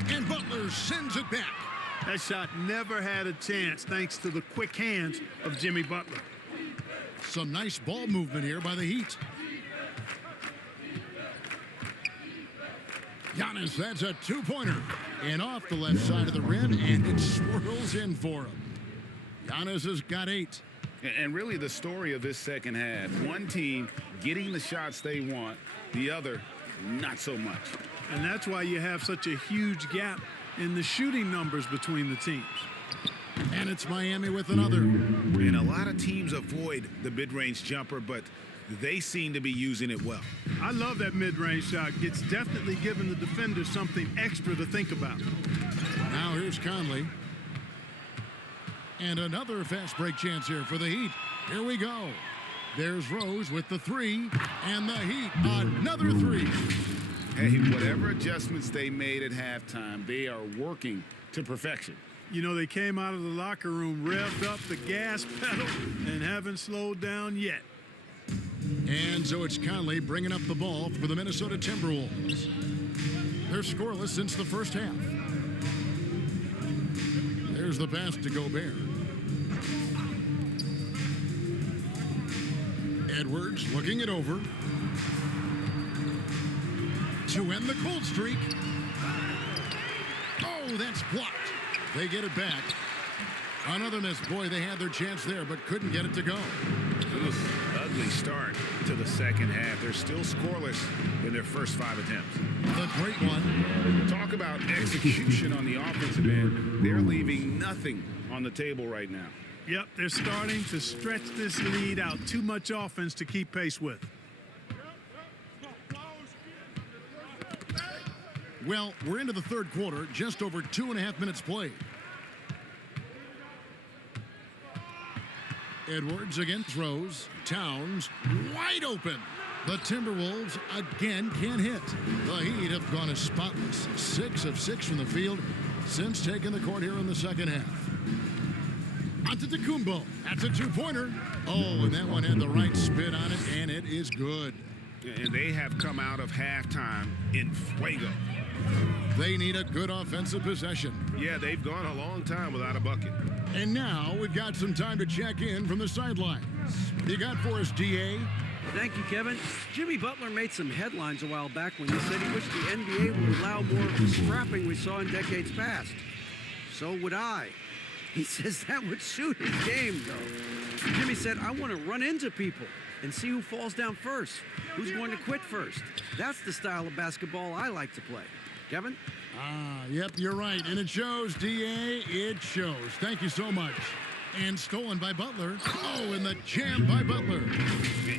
And Butler sends it back. That shot never had a chance thanks to the quick hands of Jimmy Butler. Some nice ball movement here by the Heat. Giannis, that's a 2-pointer. And off the left side of the rim, and it swirls in for him. Giannis has got 8. And really the story of this second half, one team getting the shots they want, the other not so much. And that's why you have such a huge gap in the shooting numbers between the teams. And it's Miami with another. And a lot of teams avoid the mid-range jumper, but they seem to be using it well. I love that mid-range shot. It's definitely giving the defender something extra to think about. Now here's Conley. And another fast break chance here for the Heat. Here we go. There's Rose with the 3, and the Heat another 3. Hey, whatever adjustments they made at halftime, they are working to perfection. You know, they came out of the locker room, revved up the gas pedal, and haven't slowed down yet. And so it's Conley bringing up the ball for the Minnesota Timberwolves. They're scoreless since the first half. There's the pass to Gobert. Edwards looking it over. To end the cold streak. Oh, that's blocked. They get it back. Another miss. Boy, they had their chance there, but couldn't get it to go. Oof, ugly start to the second half. They're still scoreless in their first 5 attempts. The Great One. Talk about execution on the offensive end. They're leaving nothing on the table right now. Yep, they're starting to stretch this lead out. Too much offense to keep pace with. Well, we're into the third quarter, just over 2.5 minutes played. Edwards against Rose. Towns wide open. The Timberwolves again can't hit. The Heat have gone as spotless. 6 of 6 from the field since taking the court here in the second half. Antetokounmpo. That's a 2-pointer. Oh, and that one had the right spin on it, and it is good. And they have come out of halftime in fuego. They need a good offensive possession. Yeah, they've gone a long time without a bucket. And now we've got some time to check in from the sidelines. You got for us, DA? Thank you, Kevin. Jimmy Butler made some headlines a while back when he said he wished the NBA would allow more of the scrapping we saw in decades past. So would I. He says that would suit his game, though. Jimmy said, I want to run into people and see who falls down first, who's going to quit first. That's the style of basketball I like to play. Kevin? Yep, you're right. And it shows, DA. It shows. Thank you so much. And stolen by Butler. Oh, and the jam by Butler.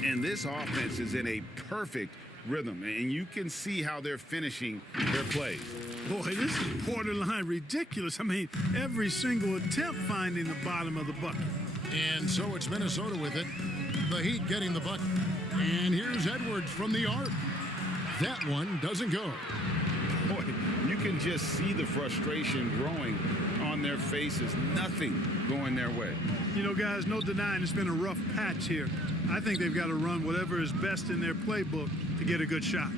And this offense is in a perfect rhythm, and you can see how they're finishing their plays. Boy, this is borderline ridiculous. I mean, every single attempt finding the bottom of the bucket. And so it's Minnesota with it. The Heat getting the bucket. And here's Edwards from the arc. That one doesn't go. Boy, you can just see the frustration growing on their faces. Nothing going their way. You know, guys, no denying it's been a rough patch here. I think they've got to run whatever is best in their playbook to get a good shot.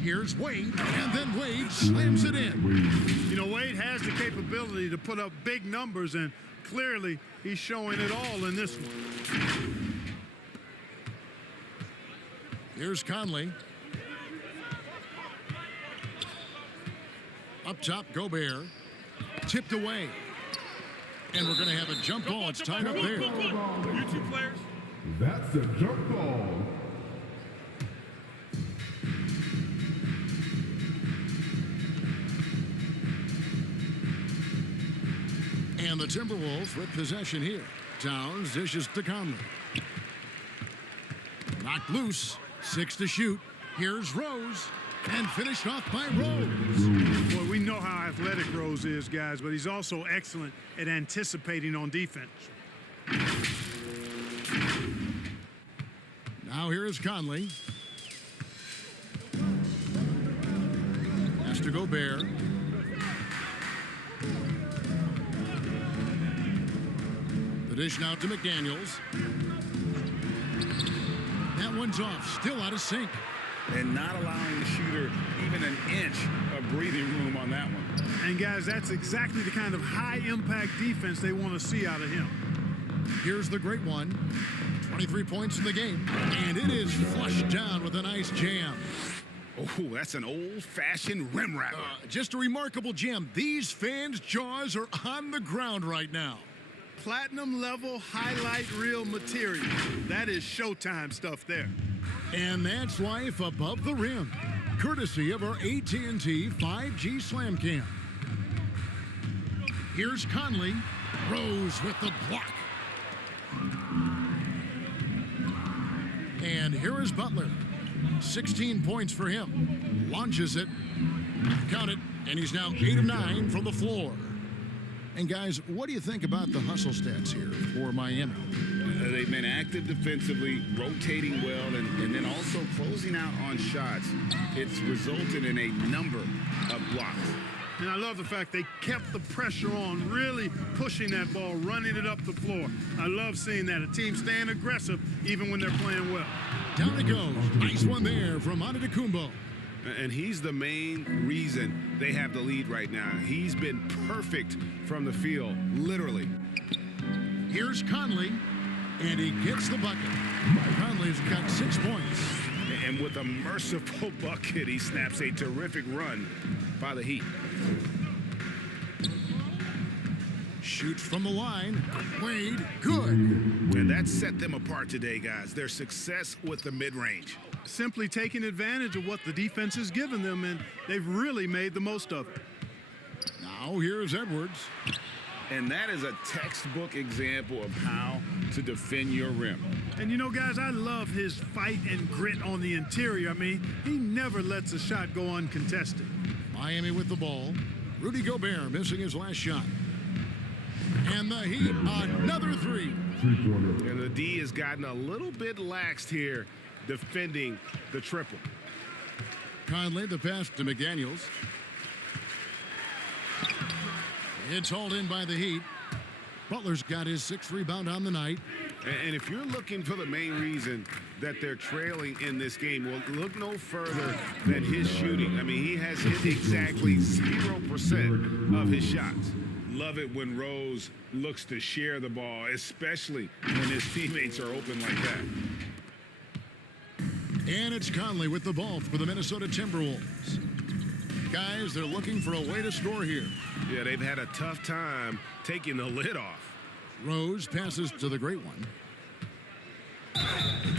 Here's Wade, and then Wade slams it in. You know, Wade has the capability to put up big numbers, and clearly he's showing it all in this one. Here's Conley. Up top, Gobert. Tipped away. And we're going to have a jump ball. It's tied up there. You two players. That's a jump ball. And the Timberwolves with possession here. Towns dishes to Conley. Knocked loose. 6 to shoot. Here's Rose. And finished off by Rose. Boy, we know how athletic Rose is, guys, but he's also excellent at anticipating on defense. Now here is Conley. Has to Gobert. The dish now to McDaniels. That one's off, still out of sync. And not allowing the shooter even an inch of breathing room on that one. And guys, that's exactly the kind of high-impact defense they want to see out of him. Here's the great one. 23 points in the game. And it is flushed down with a nice jam. Oh, that's an old-fashioned rim wrapper. Just a remarkable jam. These fans' jaws are on the ground right now. Platinum level highlight reel material. That is Showtime stuff there. And that's life above the rim, courtesy of our AT&T 5G Slam Cam. Here's Conley. Rose with the block. And here is Butler. 16 points for him. Launches it. Count it. And he's now 8 of 9 from the floor. And guys, what do you think about the hustle stats here for Miami? They've been active defensively, rotating well, and then also closing out on shots. It's resulted in a number of blocks. And I love the fact they kept the pressure on, really pushing that ball, running it up the floor. I love seeing that. A team staying aggressive even when they're playing well. Down it goes. Nice one there from Antetokounmpo. And he's the main reason they have the lead right now. He's been perfect from the field, literally. Here's Conley, and he gets the bucket. Conley's got 6 points. And with a merciful bucket, he snaps a terrific run by the Heat. Shoots from the line. Wade, good. And that set them apart today, guys. Their success with the mid-range. Simply taking advantage of what the defense has given them, and they've really made the most of it. Now here's Edwards. And that is a textbook example of how to defend your rim. And you know, guys, I love his fight and grit on the interior. I mean, he never lets a shot go uncontested. Miami with the ball. Rudy Gobert missing his last shot. And the Heat, another three. And the D has gotten a little bit laxed here defending the triple. Conley, the pass to McDaniels. It's hauled in by the Heat. Butler's got his 6th rebound on the night. And if you're looking for the main reason that they're trailing in this game, well, look no further than his shooting. I mean, he has hit exactly 0% of his shots. Love it when Rose looks to share the ball, especially when his teammates are open like that. And it's Conley with the ball for the Minnesota Timberwolves. Guys, they're looking for a way to score here. Yeah, they've had a tough time taking the lid off. Rose passes to the great one.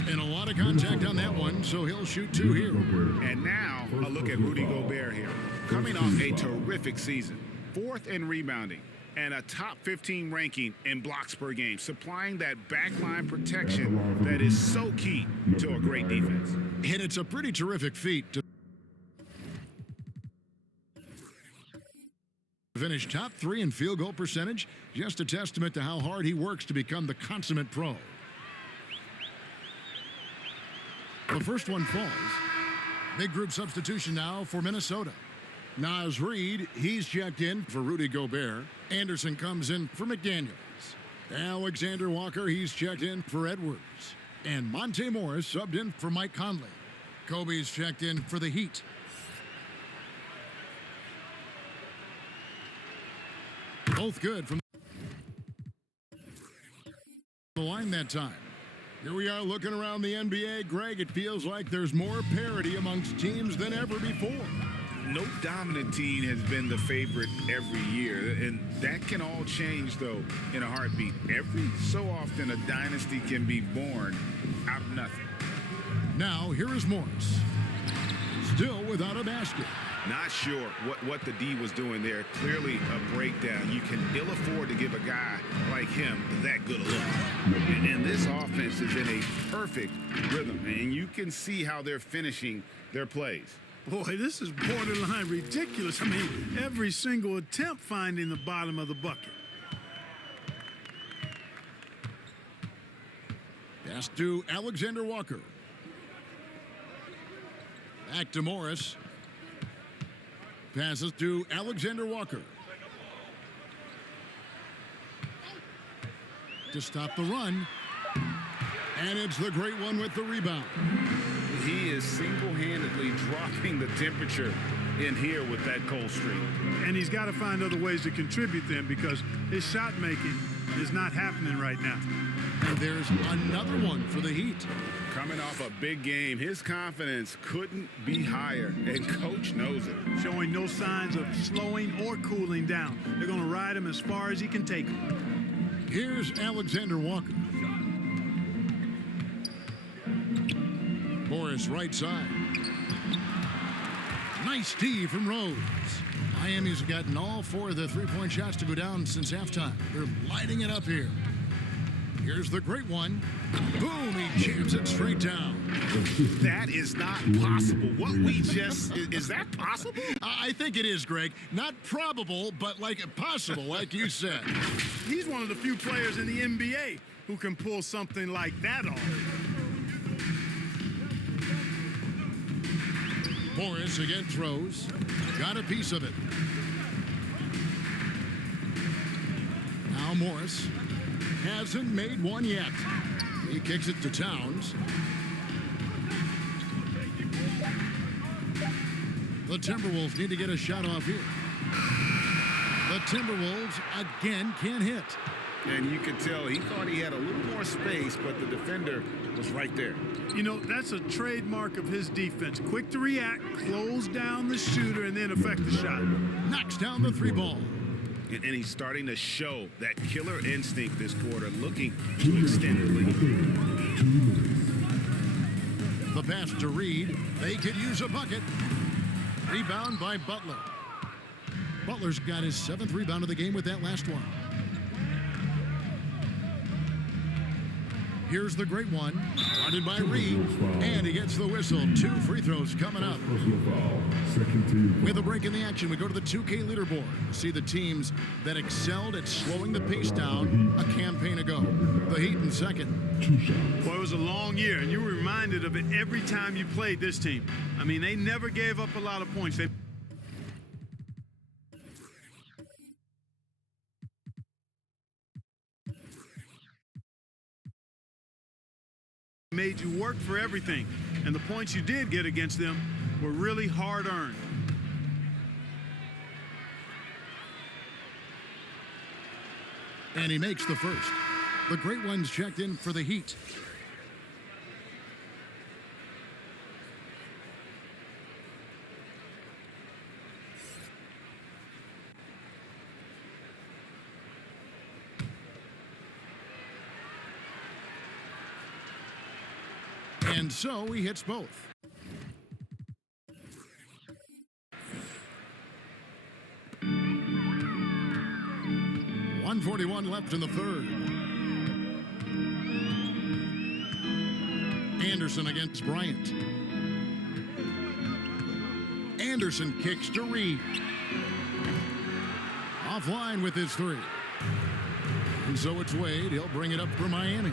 And a lot of contact on that one, so he'll shoot 2 here. And now a look at Rudy Gobert here. Coming off a terrific season. 4th in rebounding and a top 15 ranking in blocks per game, supplying that backline protection that is so key to a great defense. And it's a pretty terrific feat to finish top 3 in field goal percentage. Just a testament to how hard he works to become the consummate pro. The first one falls. Big group substitution now for Minnesota. Naz Reid, he's checked in for Rudy Gobert. Anderson comes in for McDaniels. Alexander Walker, he's checked in for Edwards. And Monte Morris subbed in for Mike Conley. Kobe's checked in for the Heat. Both good from the line that time. Here we are looking around the NBA. Greg, it feels like there's more parity amongst teams than ever before. No dominant team has been the favorite every year, and that can all change, though, in a heartbeat. Every so often, a dynasty can be born out of nothing. Now, here is Morris. Still without a basket. Not sure what the D was doing there. Clearly a breakdown. You can ill afford to give a guy like him that good a look. And this offense is in a perfect rhythm, and you can see how they're finishing their plays. Boy, this is borderline ridiculous. I mean, every single attempt finding the bottom of the bucket. Pass to Alexander Walker. Back to Morris. Passes to Alexander Walker. To stop the run. And it's the great one with the rebound. He is single-handedly dropping the temperature in here with that cold streak. And he's got to find other ways to contribute then, because his shot making is not happening right now. And there's another one for the Heat. Coming off a big game, his confidence couldn't be higher, and coach knows it. Showing no signs of slowing or cooling down. They're going to ride him as far as he can take him. Here's Alexander Walker. Morris right side. Nice D from Rose. Miami's gotten all four of the three-point shots to go down since halftime. They're lighting it up here. Here's the great one. Boom, he jams it straight down. That is not possible. What we just, is that possible? I think it is, Greg. Not probable, but like possible, like you said. He's one of the few players in the NBA who can pull something like that off. Morris again throws. Got a piece of it. Now Morris hasn't made one yet. He kicks it to Towns. The Timberwolves need to get a shot off here. The Timberwolves again can't hit. And you could tell he thought he had a little more space, but the defender was right there. You know, that's a trademark of his defense. Quick to react, close down the shooter, and then affect the shot. Knocks down the three ball. And he's starting to show that killer instinct this quarter, looking to extend the lead. The pass to Reid. They could use a bucket. Rebound by Butler. Butler's got his 7th rebound of the game with that last one. Here's the great one, guarded by Reid, and he gets the whistle. 2 free throws coming up. With a break in the action, we go to the 2K leaderboard to see the teams that excelled at slowing the pace down a campaign ago. The Heat in second. Well, it was a long year, and you were reminded of it every time you played this team. I mean, they never gave up a lot of points. They made you work for everything, and the points you did get against them were really hard earned. And he makes the first. The great one's checked in for the Heat. And so he hits both. .141 left in the third. Anderson against Bryant. Anderson kicks to Reid. Offline with his 3. And so it's Wade. He'll bring it up for Miami.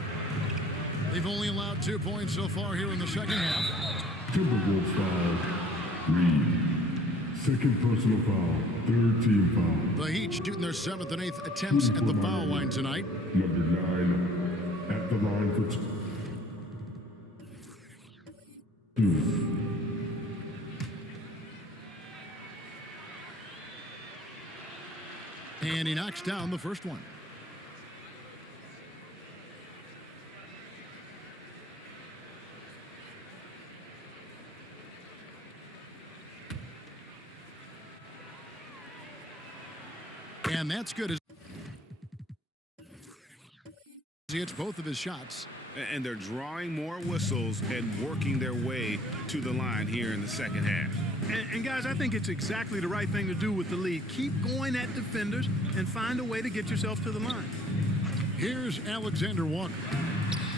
They've only allowed 2 points so far here in the second half. Timberwolves foul. Reed. Second personal foul. Third team foul. The Heat shooting their 7th and 8th attempts at the foul line tonight. Number 9 at the line for 2. And he knocks down the first one. And that's good as he hits both of his shots. And they're drawing more whistles and working their way to the line here in the second half. And guys, I think it's exactly the right thing to do with the lead. Keep going at defenders and find a way to get yourself to the line. Here's Alexander Walker.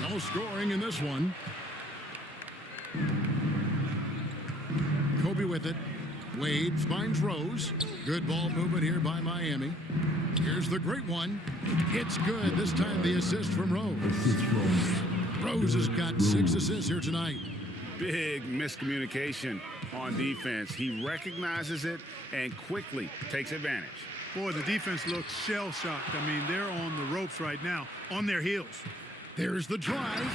No scoring in this one. Kobe with it. Wade finds Rose. Good ball movement here by Miami. Here's the great one. It's good. This time the assist from Rose. Rose has got 6 assists here tonight. Big miscommunication on defense. He recognizes it and quickly takes advantage. Boy, the defense looks shell-shocked. I mean, they're on the ropes right now, on their heels. There's the drive,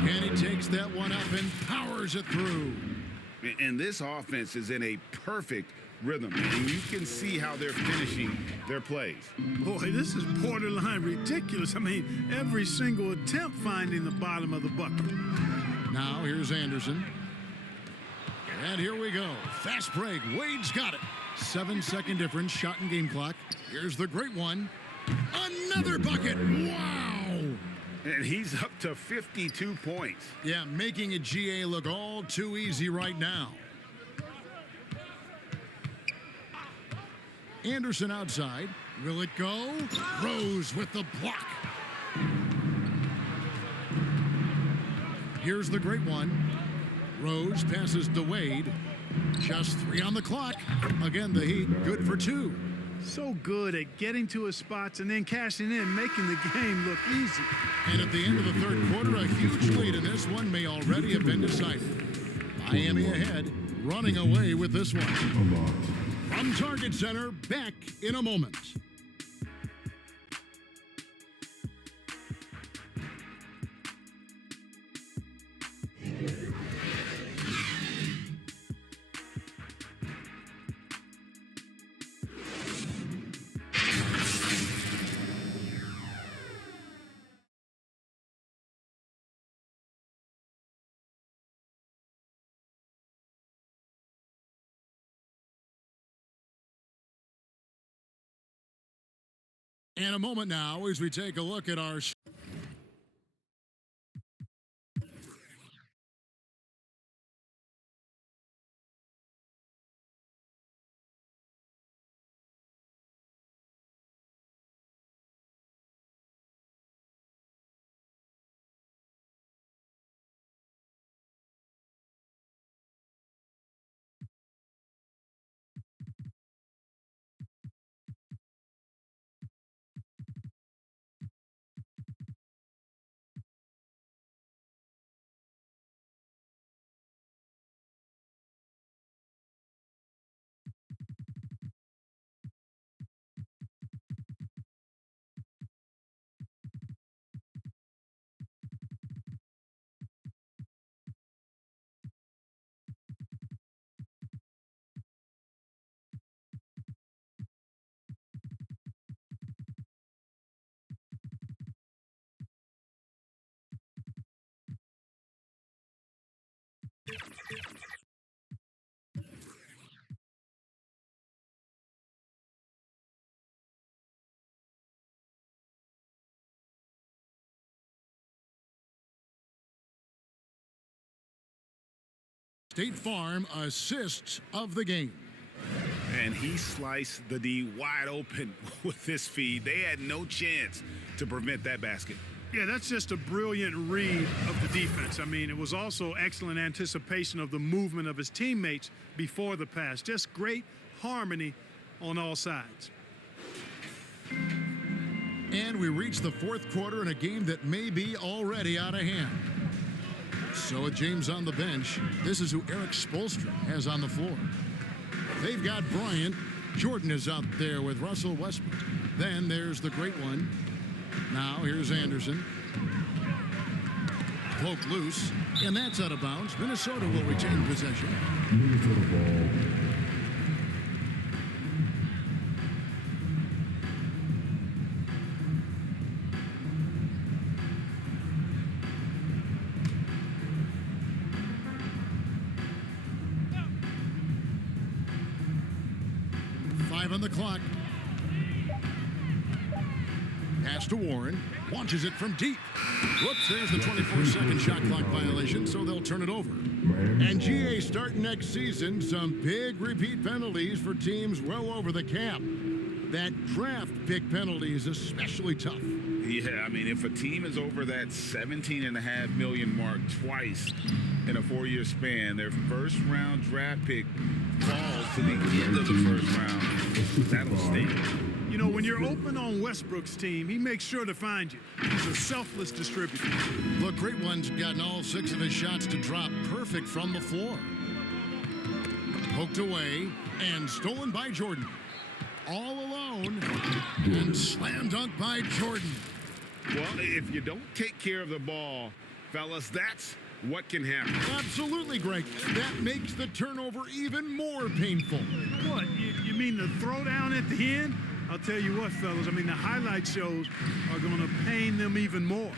and he takes that one up and powers it through. And this offense is in a perfect rhythm, and you can see how they're finishing their plays. Boy, this is borderline ridiculous. I mean, every single attempt finding the bottom of the bucket. Now here's Anderson. And here we go. Fast break. Wade's got it. 7-second difference, shot and game clock. Here's the great one. Another bucket. Wow. And he's up to 52 points. Yeah, making a GA look all too easy right now. Anderson outside. Will it go? Rose with the block. Here's the great one. Rose passes to Wade. Just 3 on the clock. Again, the Heat good for 2. So good at getting to his spots and then cashing in, making the game look easy. And at the end of the third quarter, a huge lead in this one may already have been decided. Miami ahead, running away with this one. From Target Center, back in a moment. And a moment now as we take a look at our State Farm assists of the game. And he sliced the D wide open with this feed. They had no chance to prevent that basket. Yeah, that's just a brilliant read of the defense. I mean, it was also excellent anticipation of the movement of his teammates before the pass. Just great harmony on all sides. And we reach the fourth quarter in a game that may be already out of hand. So with James on the bench, this is who Eric Spoelstra has on the floor. They've got Bryant. Jordan is out there with Russell Westbrook. Then there's the great one. Now here's Anderson. Poked loose, and that's out of bounds. Minnesota will retain possession. Minnesota ball. On the clock. Pass to Warren. Launches it from deep. Whoops, there's the 24-second shot clock violation, so they'll turn it over. And GA starting next season, some big repeat penalties for teams well over the cap. That draft pick penalty is especially tough. Yeah, I mean, if a team is over that $17.5 million mark twice in a 4-year span, their first-round draft pick falls to the end of the first round. That'll sting. You know, when you're open on Westbrook's team, he makes sure to find you. He's a selfless distributor. Look, Great One's gotten all 6 of his shots to drop perfect from the floor. Poked away and stolen by Jordan. All alone and slam dunk by Jordan. Well, if you don't take care of the ball, fellas, that's what can happen. Absolutely, Greg. That makes the turnover even more painful. What, you mean the throwdown at the end? I'll tell you what, fellas, I mean, the highlight shows are going to pain them even more.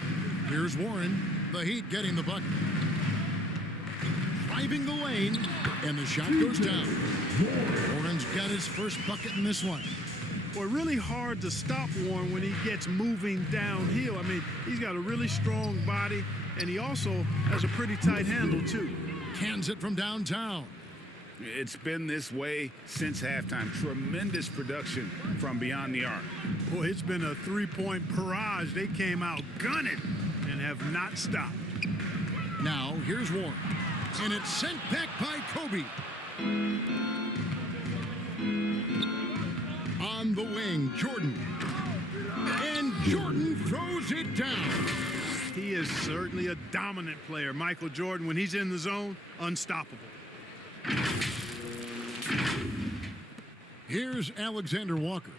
Here's Warren, the Heat getting the bucket. Driving the lane, and the shot goes down. Warren's got his first bucket in this one. Boy, really hard to stop Warren when he gets moving downhill. I mean, he's got a really strong body, and he also has a pretty tight handle, too. Cans it from downtown. It's been this way since halftime. Tremendous production from beyond the arc. Boy, it's been a three-point barrage. They came out gunning and have not stopped. Now, here's Warren. And it's sent back by Kobe. On the wing, Jordan. And Jordan throws it down. He is certainly a dominant player. Michael Jordan, when he's in the zone, unstoppable. Here's Alexander Walker.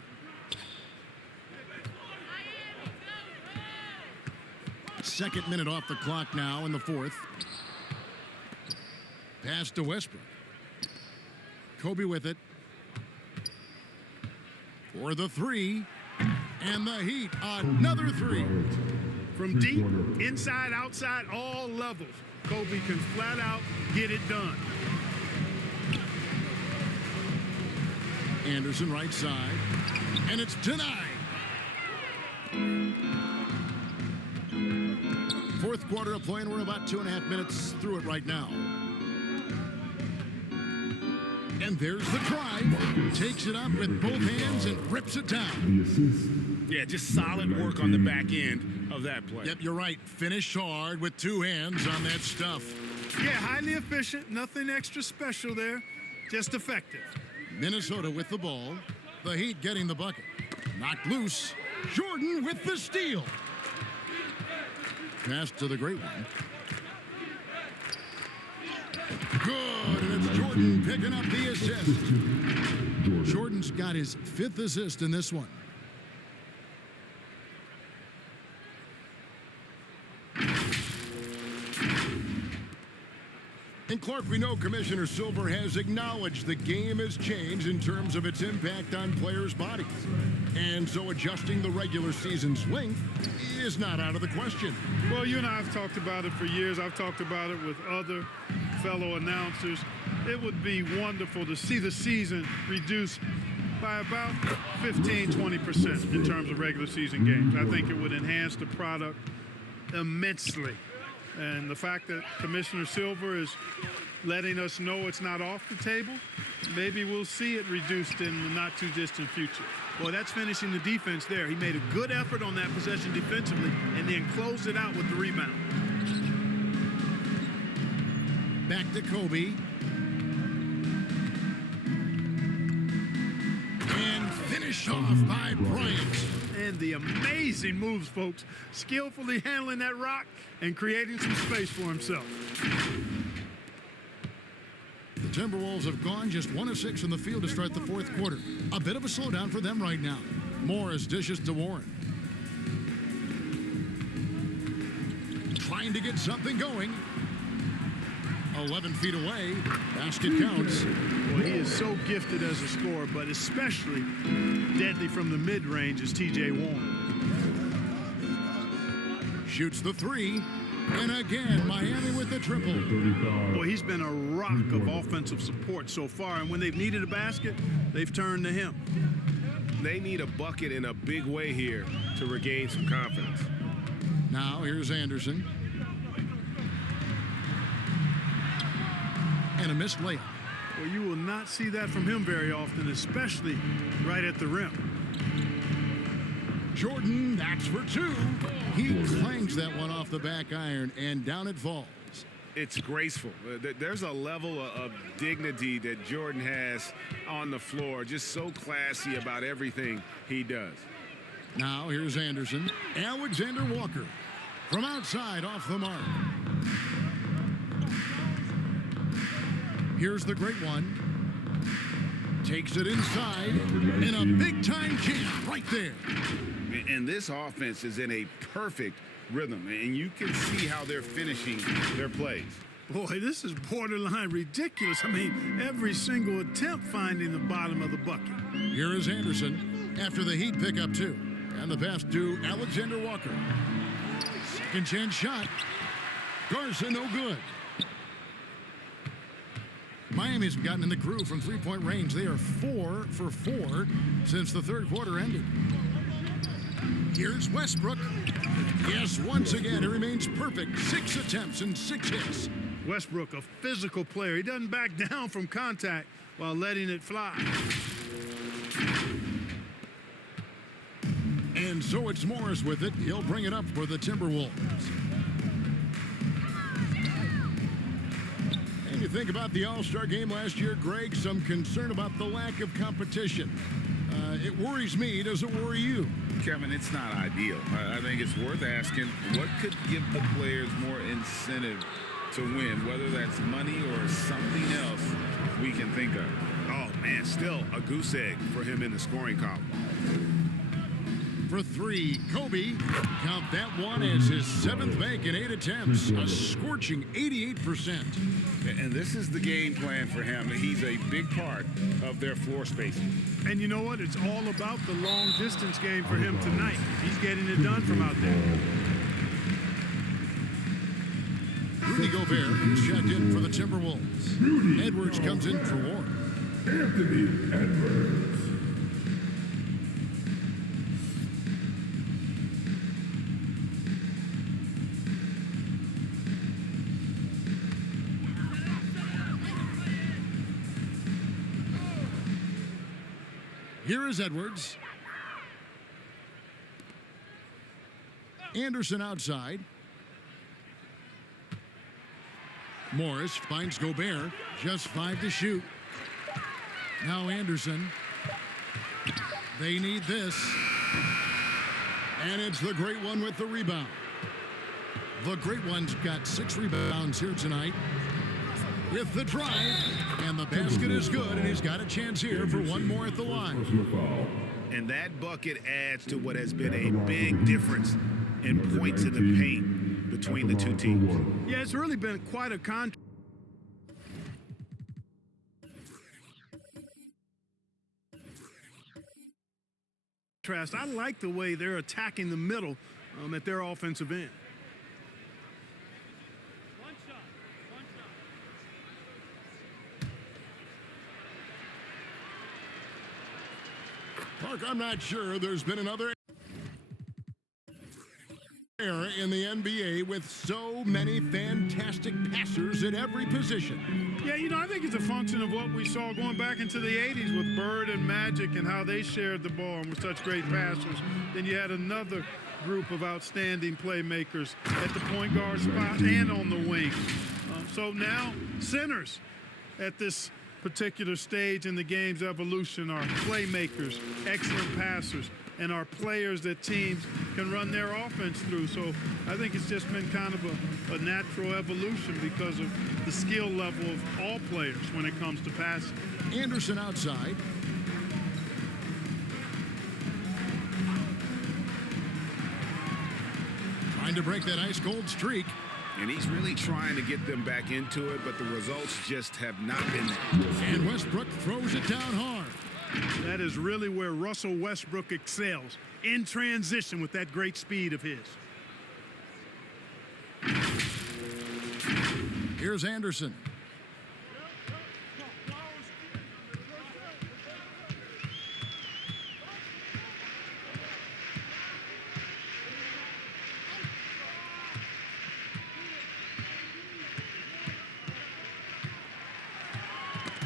Second minute off the clock now in the fourth. Pass to Westbrook. Kobe with it. For the three. And the Heat, another three. From deep, inside, outside, all levels. Kobe can flat out get it done. Anderson right side. And it's denied. Fourth quarter of play, and we're about 2.5 minutes through it right now. And there's the drive. Takes it up with both hands and rips it down. Yeah, just solid work on the back end of that play. Yep, you're right. Finished hard with 2 hands on that stuff. Yeah, highly efficient. Nothing extra special there. Just effective. Minnesota with the ball. The Heat getting the bucket. Knocked loose. Jordan with the steal. Pass to the great one. Good, and it's Jordan picking up the assist. Jordan's got his 5th assist in this one. And Clark, we know Commissioner Silver has acknowledged the game has changed in terms of its impact on players' bodies. And so adjusting the regular season's length is not out of the question. Well, you and I have talked about it for years. I've talked about it with other fellow announcers. It would be wonderful to see the season reduced by about 15-20% in terms of regular season games. I think it would enhance the product immensely. And the fact that Commissioner Silver is letting us know it's not off the table, maybe we'll see it reduced in the not-too-distant future. Well, that's finishing the defense there. He made a good effort on that possession defensively and then closed it out with the rebound. Back to Kobe. And finished off by Bryant. And the amazing moves, folks. Skillfully handling that rock and creating some space for himself. The Timberwolves have gone just 1 of 6 in the field to start the fourth quarter. A bit of a slowdown for them right now. Morris dishes to Warren. Trying to get something going. 11 feet away. Basket counts. Well, he is so gifted as a scorer, but especially deadly from the mid-range is T.J. Warren. Shoots the three. And again, Miami with the triple. Boy, he's been a rock of offensive support so far, and when they've needed a basket, they've turned to him. They need a bucket in a big way here to regain some confidence. Now, here's Anderson. And a missed layup. Well, you will not see that from him very often, especially right at the rim. Jordan, that's for 2. He clangs that one off the back iron, and down it falls. It's graceful. There's a level of dignity that Jordan has on the floor, just so classy about everything he does. Now here's Anderson. Alexander Walker from outside off the mark. Here's the great one. Takes it inside, and a big-time jam right there. And this offense is in a perfect rhythm, and you can see how they're finishing their plays. Boy, this is borderline ridiculous. I mean, every single attempt finding the bottom of the bucket. Here is Anderson after the Heat pick up 2. And the pass to Alexander Walker. Second chance shot. Garza no good. Miami's gotten in the groove from three-point range. They are 4 for 4 since the third quarter ended. Here's Westbrook. Yes, once again, he remains perfect. 6 attempts and 6 hits. Westbrook, a physical player. He doesn't back down from contact while letting it fly. And so it's Morris with it. He'll bring it up for the Timberwolves. And you think about the All-Star game last year, Greg, some concern about the lack of competition. It worries me. Does it worry you? Kevin, it's not ideal. I think it's worth asking what could give the players more incentive to win, whether that's money or something else we can think of. Oh, man, still a goose egg for him in the scoring column. For 3, Kobe. Count that one as his 7th make in 8 attempts. A scorching 88%. And this is the game plan for him. He's a big part of their floor spacing. And you know what? It's all about the long distance game for him tonight. He's getting it done from out there. Rudy Gobert is checked in for the Timberwolves. Edwards comes in for Warren. Anthony Edwards. Here is Edwards. Anderson outside. Morris finds Gobert. Just 5 to shoot. Now Anderson. They need this. And it's the great one with the rebound. The great one's got 6 rebounds here tonight. With the drive, and the basket is good, and he's got a chance here for one more at the line. And that bucket adds to what has been a big difference in points in the paint between the two teams. Yeah, it's really been quite a contrast. I like the way they're attacking the middle at their offensive end. Mark, I'm not sure there's been another era in the NBA with so many fantastic passers at every position. Yeah, you know, I think it's a function of what we saw going back into the 80s with Bird and Magic and how they shared the ball and were such great passers. Then you had another group of outstanding playmakers at the point guard spot and on the wing. So now centers at this particular stage in the game's evolution are playmakers, excellent passers, and are players that teams can run their offense through. So I think it's just been kind of a natural evolution because of the skill level of all players when it comes to passing. Anderson outside. Trying to break that ice-cold streak. And he's really trying to get them back into it, but the results just have not been there. And Westbrook throws it down hard. That is really where Russell Westbrook excels, in transition with that great speed of his. Here's Anderson.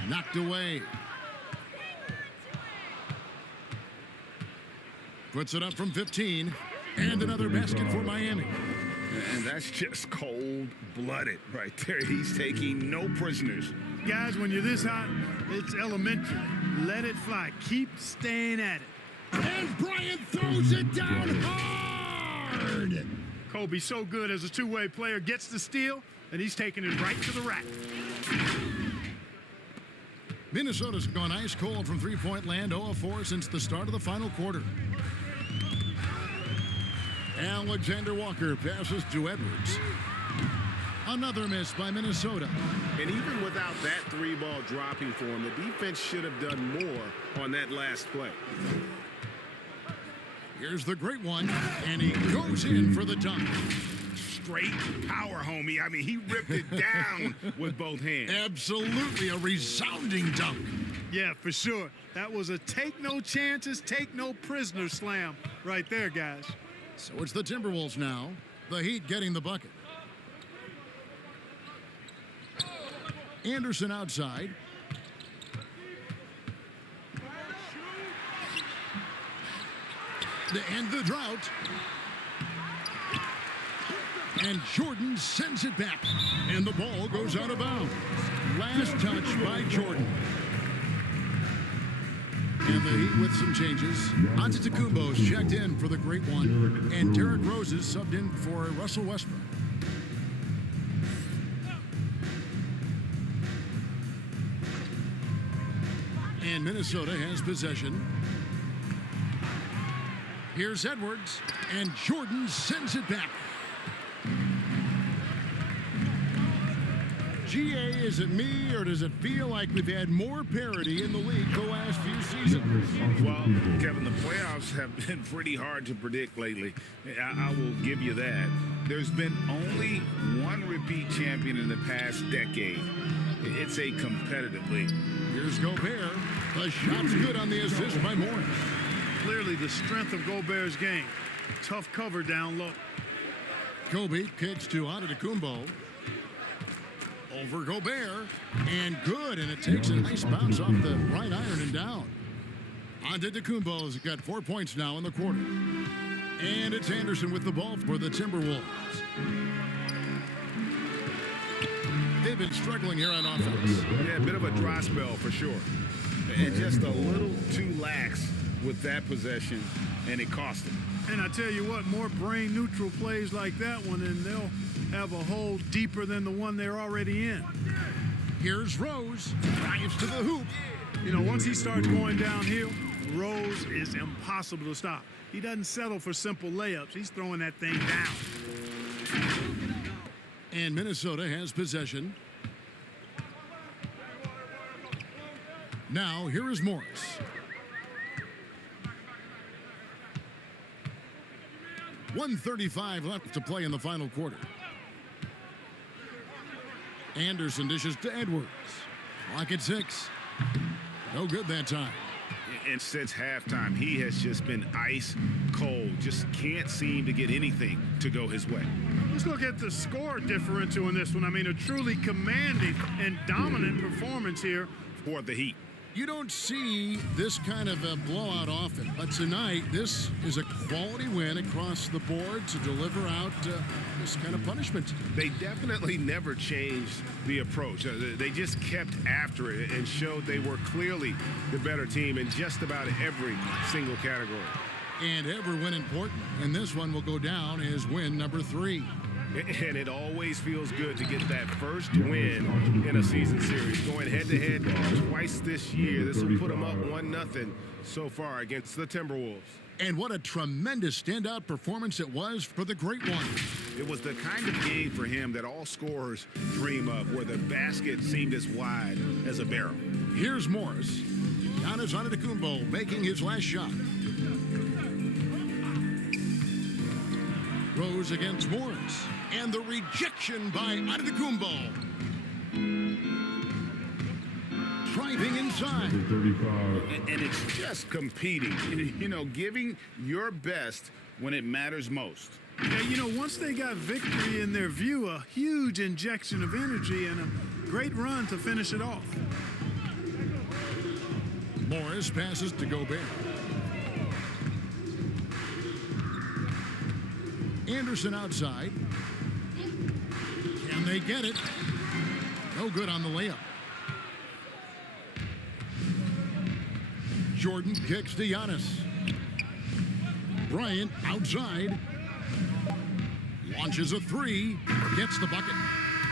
Knocked away. Puts it up from 15. And another basket for Miami. And that's just cold-blooded right there. He's taking no prisoners. Guys, when you're this hot, it's elementary. Let it fly. Keep staying at it. And Bryant throws it down hard. Kobe, so good as a two-way player, gets the steal, and he's taking it right to the rack. Minnesota's gone ice cold from three-point land, 0 of 4 since the start of the final quarter. Alexander Walker passes to Edwards. Another miss by Minnesota. And even without that three-ball dropping for him, the defense should have done more on that last play. Here's the great one, and he goes in for the dunk. Straight power, homie. I mean, he ripped it down with both hands. Absolutely a resounding dunk. Yeah, for sure. That was a take no chances, take no prisoner slam right there, guys. So it's the Timberwolves now. The Heat getting the bucket. Anderson outside. To end the drought. And Jordan sends it back. And the ball goes out of bounds. Last touch by Jordan. And the Heat with some changes. Antetokounmpo's checked in for the great one. And Derrick Rose is subbed in for Russell Westbrook. And Minnesota has possession. Here's Edwards. And Jordan sends it back. GA, is it me, or does it feel like we've had more parity in the league the last few seasons? Well, Kevin, the playoffs have been pretty hard to predict lately. I will give you that. There's been only one repeat champion in the past decade. It's a competitive league. Here's Gobert. The shot's good on the assist by Morris. Clearly the strength of Gobert's game. Tough cover down low. Kobe kicks to Antetokounmpo. Over Gobert, and good, and it takes a nice bounce off the right iron and down. Antetokounmpo's got 4 points now in the quarter. And it's Anderson with the ball for the Timberwolves. They've been struggling here on offense. Yeah, a bit of a dry spell for sure. And just a little too lax with that possession, and it cost them. And I tell you what, more brain neutral plays like that one, and they'll have a hole deeper than the one they're already in. Here's Rose, drives to the hoop. You know, once he starts going downhill, Rose is impossible to stop. He doesn't settle for simple layups. He's throwing that thing down. And Minnesota has possession. Now, here is Morris. .135 left to play in the final quarter. Anderson dishes to Edwards. Clock at 6. No good that time. And since halftime, he has just been ice cold. Just can't seem to get anything to go his way. Let's look at the score differential in this one. I mean, a truly commanding and dominant performance here for the Heat. You don't see this kind of a blowout often, but tonight this is a quality win across the board to deliver out this kind of punishment. They definitely never changed the approach. They just kept after it and showed they were clearly the better team in just about every single category. And every win important, and this one will go down as win number 3. And it always feels good to get that first win in a season series. Going head-to-head twice this year. This will put them up 1-0 so far against the Timberwolves. And what a tremendous standout performance it was for the Great One. It was the kind of game for him that all scorers dream of, where the basket seemed as wide as a barrel. Here's Morris. Giannis Antetokounmpo making his last shot. Rose against Morris. And the rejection by Antetokounmpo. Driving inside. And it's just competing, you know, giving your best when it matters most. Yeah, you know, once they got victory in their view, a huge injection of energy and a great run to finish it off. Morris passes to Gobert. Anderson outside. Can they get it? No good on the layup. Jordan kicks to Giannis. Bryant outside. Launches a 3. Gets the bucket.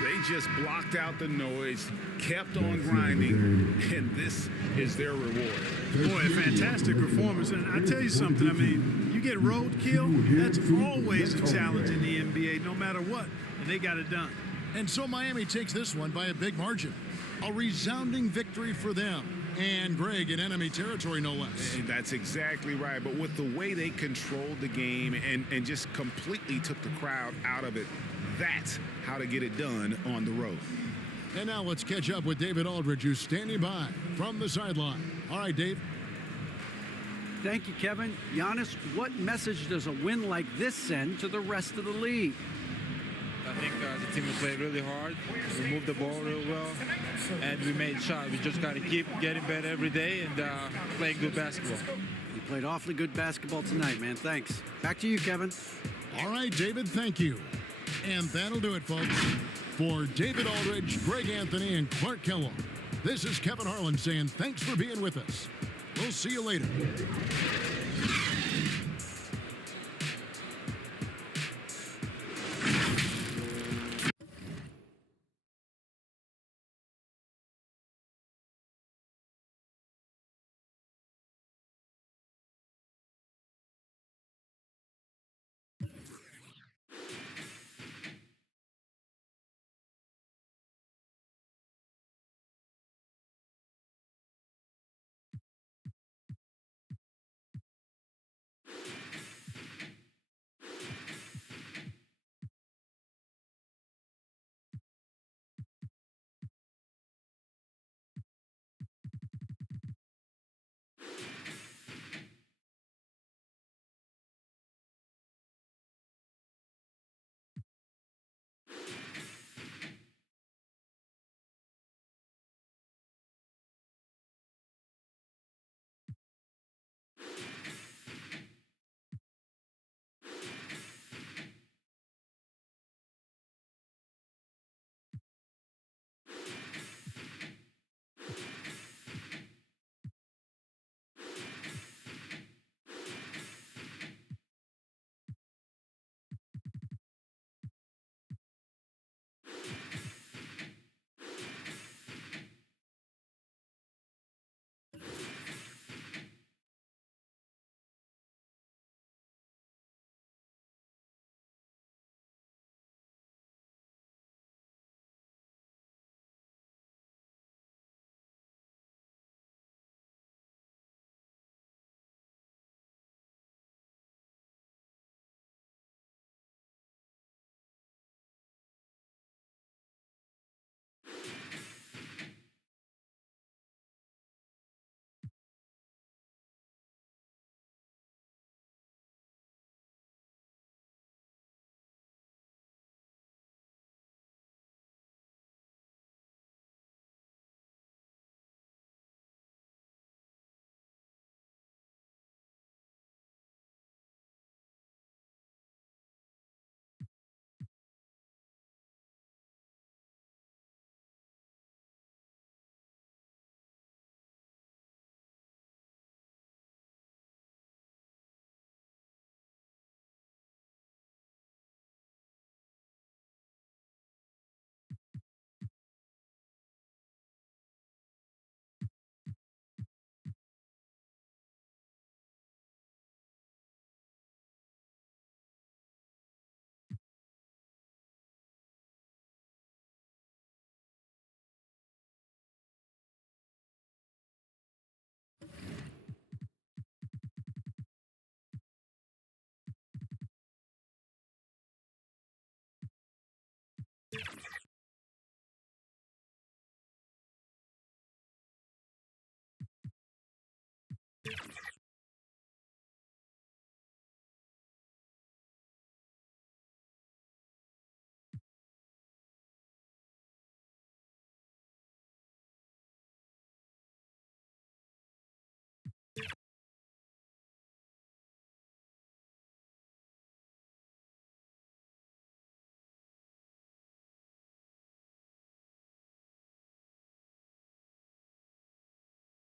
They just blocked out the noise, kept on grinding, and this is their reward. Boy, a fantastic performance. And I tell you something, I mean, you get roadkill, that's always a challenge in the NBA, no matter what, and they got it done. And so Miami takes this one by a big margin. A resounding victory for them. And Greg in enemy territory, no less. And that's exactly right. But with the way they controlled the game and just completely took the crowd out of it, that's how to get it done on the road. And now let's catch up with David Aldridge, who's standing by from the sideline. All right, Dave. Thank you, Kevin. Giannis, what message does a win like this send to the rest of the league? I think the team played really hard. We moved the ball real well, and we made shots. We just got to keep getting better every day and playing good basketball. You played awfully good basketball tonight, man. Thanks. Back to you, Kevin. All right, David, thank you. And that'll do it, folks. For David Aldridge, Greg Anthony, and Clark Kellogg, this is Kevin Harlan saying thanks for being with us. We'll see you later.